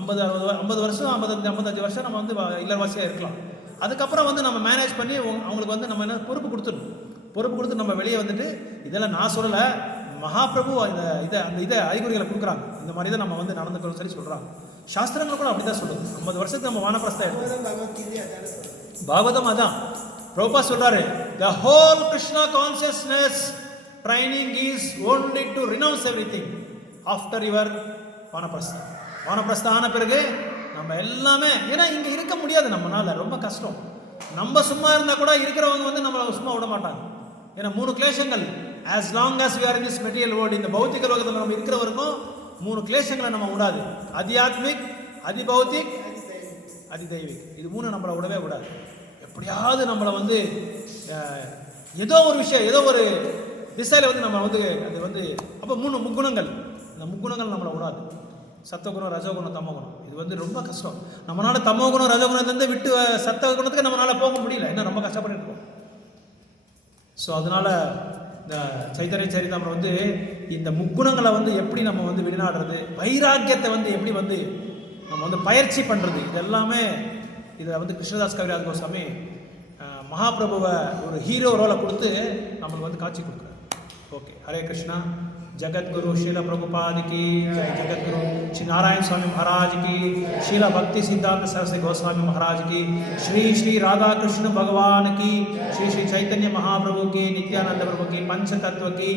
50 வருஷம் 55 வருஷம் நம்ம வந்து இல்லறவாசியாக இருக்கலாம். அதுக்கப்புறம் வந்து நம்ம மேனேஜ் பண்ணி அவங்களுக்கு வந்து நம்ம என்ன பொறுப்பு கொடுத்து நம்ம வெளியே வந்துட்டு, இதெல்லாம் நான் சொல்லலை, மகாபிரபு அந்த அறிகுறிகளை கொடுக்குறாங்க. இந்த மாதிரி தான் நம்ம வந்து நடந்துக்கணும் சொல்லி சொல்கிறாங்க. சாஸ்திரங்கள் கூட அப்படி தான் சொல்லுது. 50 வருஷத்துக்கு நம்ம வானப்பிரஸ்தம் எடுத்து பாகவதம் அதான் பிரபுபா சொல்றாரு, the whole Krishna consciousness training is only to renounce everything after your வானப்பிரஸ்தம் ஆன பிறகு நம்ம எல்லாமே, ஏன்னா இங்கே இருக்க முடியாது நம்மளால, ரொம்ப கஷ்டம். நம்ம சும்மா இருந்தால் கூட இருக்கிறவங்க வந்து நம்மளை சும்மா விட மாட்டாங்க. ஏன்னா 3 கிளேஷங்கள், as long as we are in this material world, இந்த பௌத்திக லோகத்தில் நம்ம இருக்கிற வரைக்கும் 3 கிளேஷங்களை நம்ம விடாது. அத்தியாத்மிக், அதிபௌத்திக், அதிதெய்வீக். இது 3 நம்மளை விடவே விடாது. எப்படியாவது நம்மளை வந்து ஏதோ ஒரு விஷயம், ஏதோ ஒரு திசையில் வந்து நம்ம வந்து அது வந்து அப்போ 3 முக்குணங்கள், இந்த முக்குணங்கள் நம்மளை விடாது. சத்தகுணம், ரஜோகுணம், தமோகுணம். இது வந்து ரொம்ப கஷ்டம். நம்மளால தமோகுணம் ரஜோகுணத்தை விட்டு சத்தகுணத்துக்கு நம்மளால போக முடியல, என்ன ரொம்ப கஷ்டப்பட்டு இருக்கோம். ஸோ அதனால இந்த சைத்தன்ய சரிதாமரை வந்து இந்த முக்குணங்களை வந்து எப்படி நம்ம வந்து வெளிநாடுறது, வைராக்கியத்தை வந்து எப்படி வந்து நம்ம வந்து பயிற்சி பண்ணுறது, இது எல்லாமே இதை வந்து கிருஷ்ணதாஸ் கவிராஜ் கோஸ்வாமி மகாபிரபுவை ஒரு ஹீரோ ரோலை கொடுத்து நம்மளுக்கு வந்து காட்சி கொடுக்குறாரு. ஓகே, ஹரே கிருஷ்ணா. जगद्गुरु शील प्रभुपाद की जय, जगद्गुरु श्री नारायण स्वामी महाराज की, शीला भक्ति सिद्धांत सरस्वती गोस्वामी महाराज की, श्री श्री राधा कृष्ण भगवान की, श्री श्री चैतन्य महाप्रभु की, नित्यानंद प्रभु की, पंचतत्व की,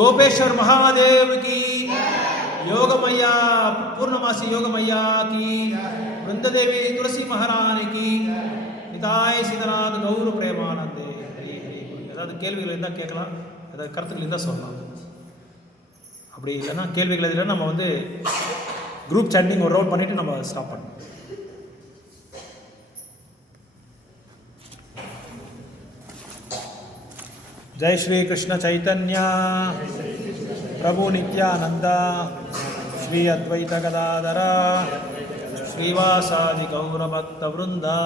गोपेश्वर महादेव की, योग मैया पूर्णमासी योग मैया की, वृंददेवी तुलसी महारानी की, निताय सीतानाथ गौर प्रेमानंदे. ஏதாவது கேள்விகள் இருந்தால் கேட்கலாம், ஏதாவது கருத்துக்கள் இருந்தால் சொல்லலாம். அப்படி இல்லைன்னா கேள்விகள் எதில் நம்ம வந்து குரூப் சாட்டிங் ஒரு ரவுண்ட் பண்ணிவிட்டு நம்ம ஸ்டாப் பண்ணணும். जय श्री कृष्ण चैतन्य प्रभु नित्यानंद श्री अद्वैत गदाधर श्रीवासादि गौर भक्त वृंदा.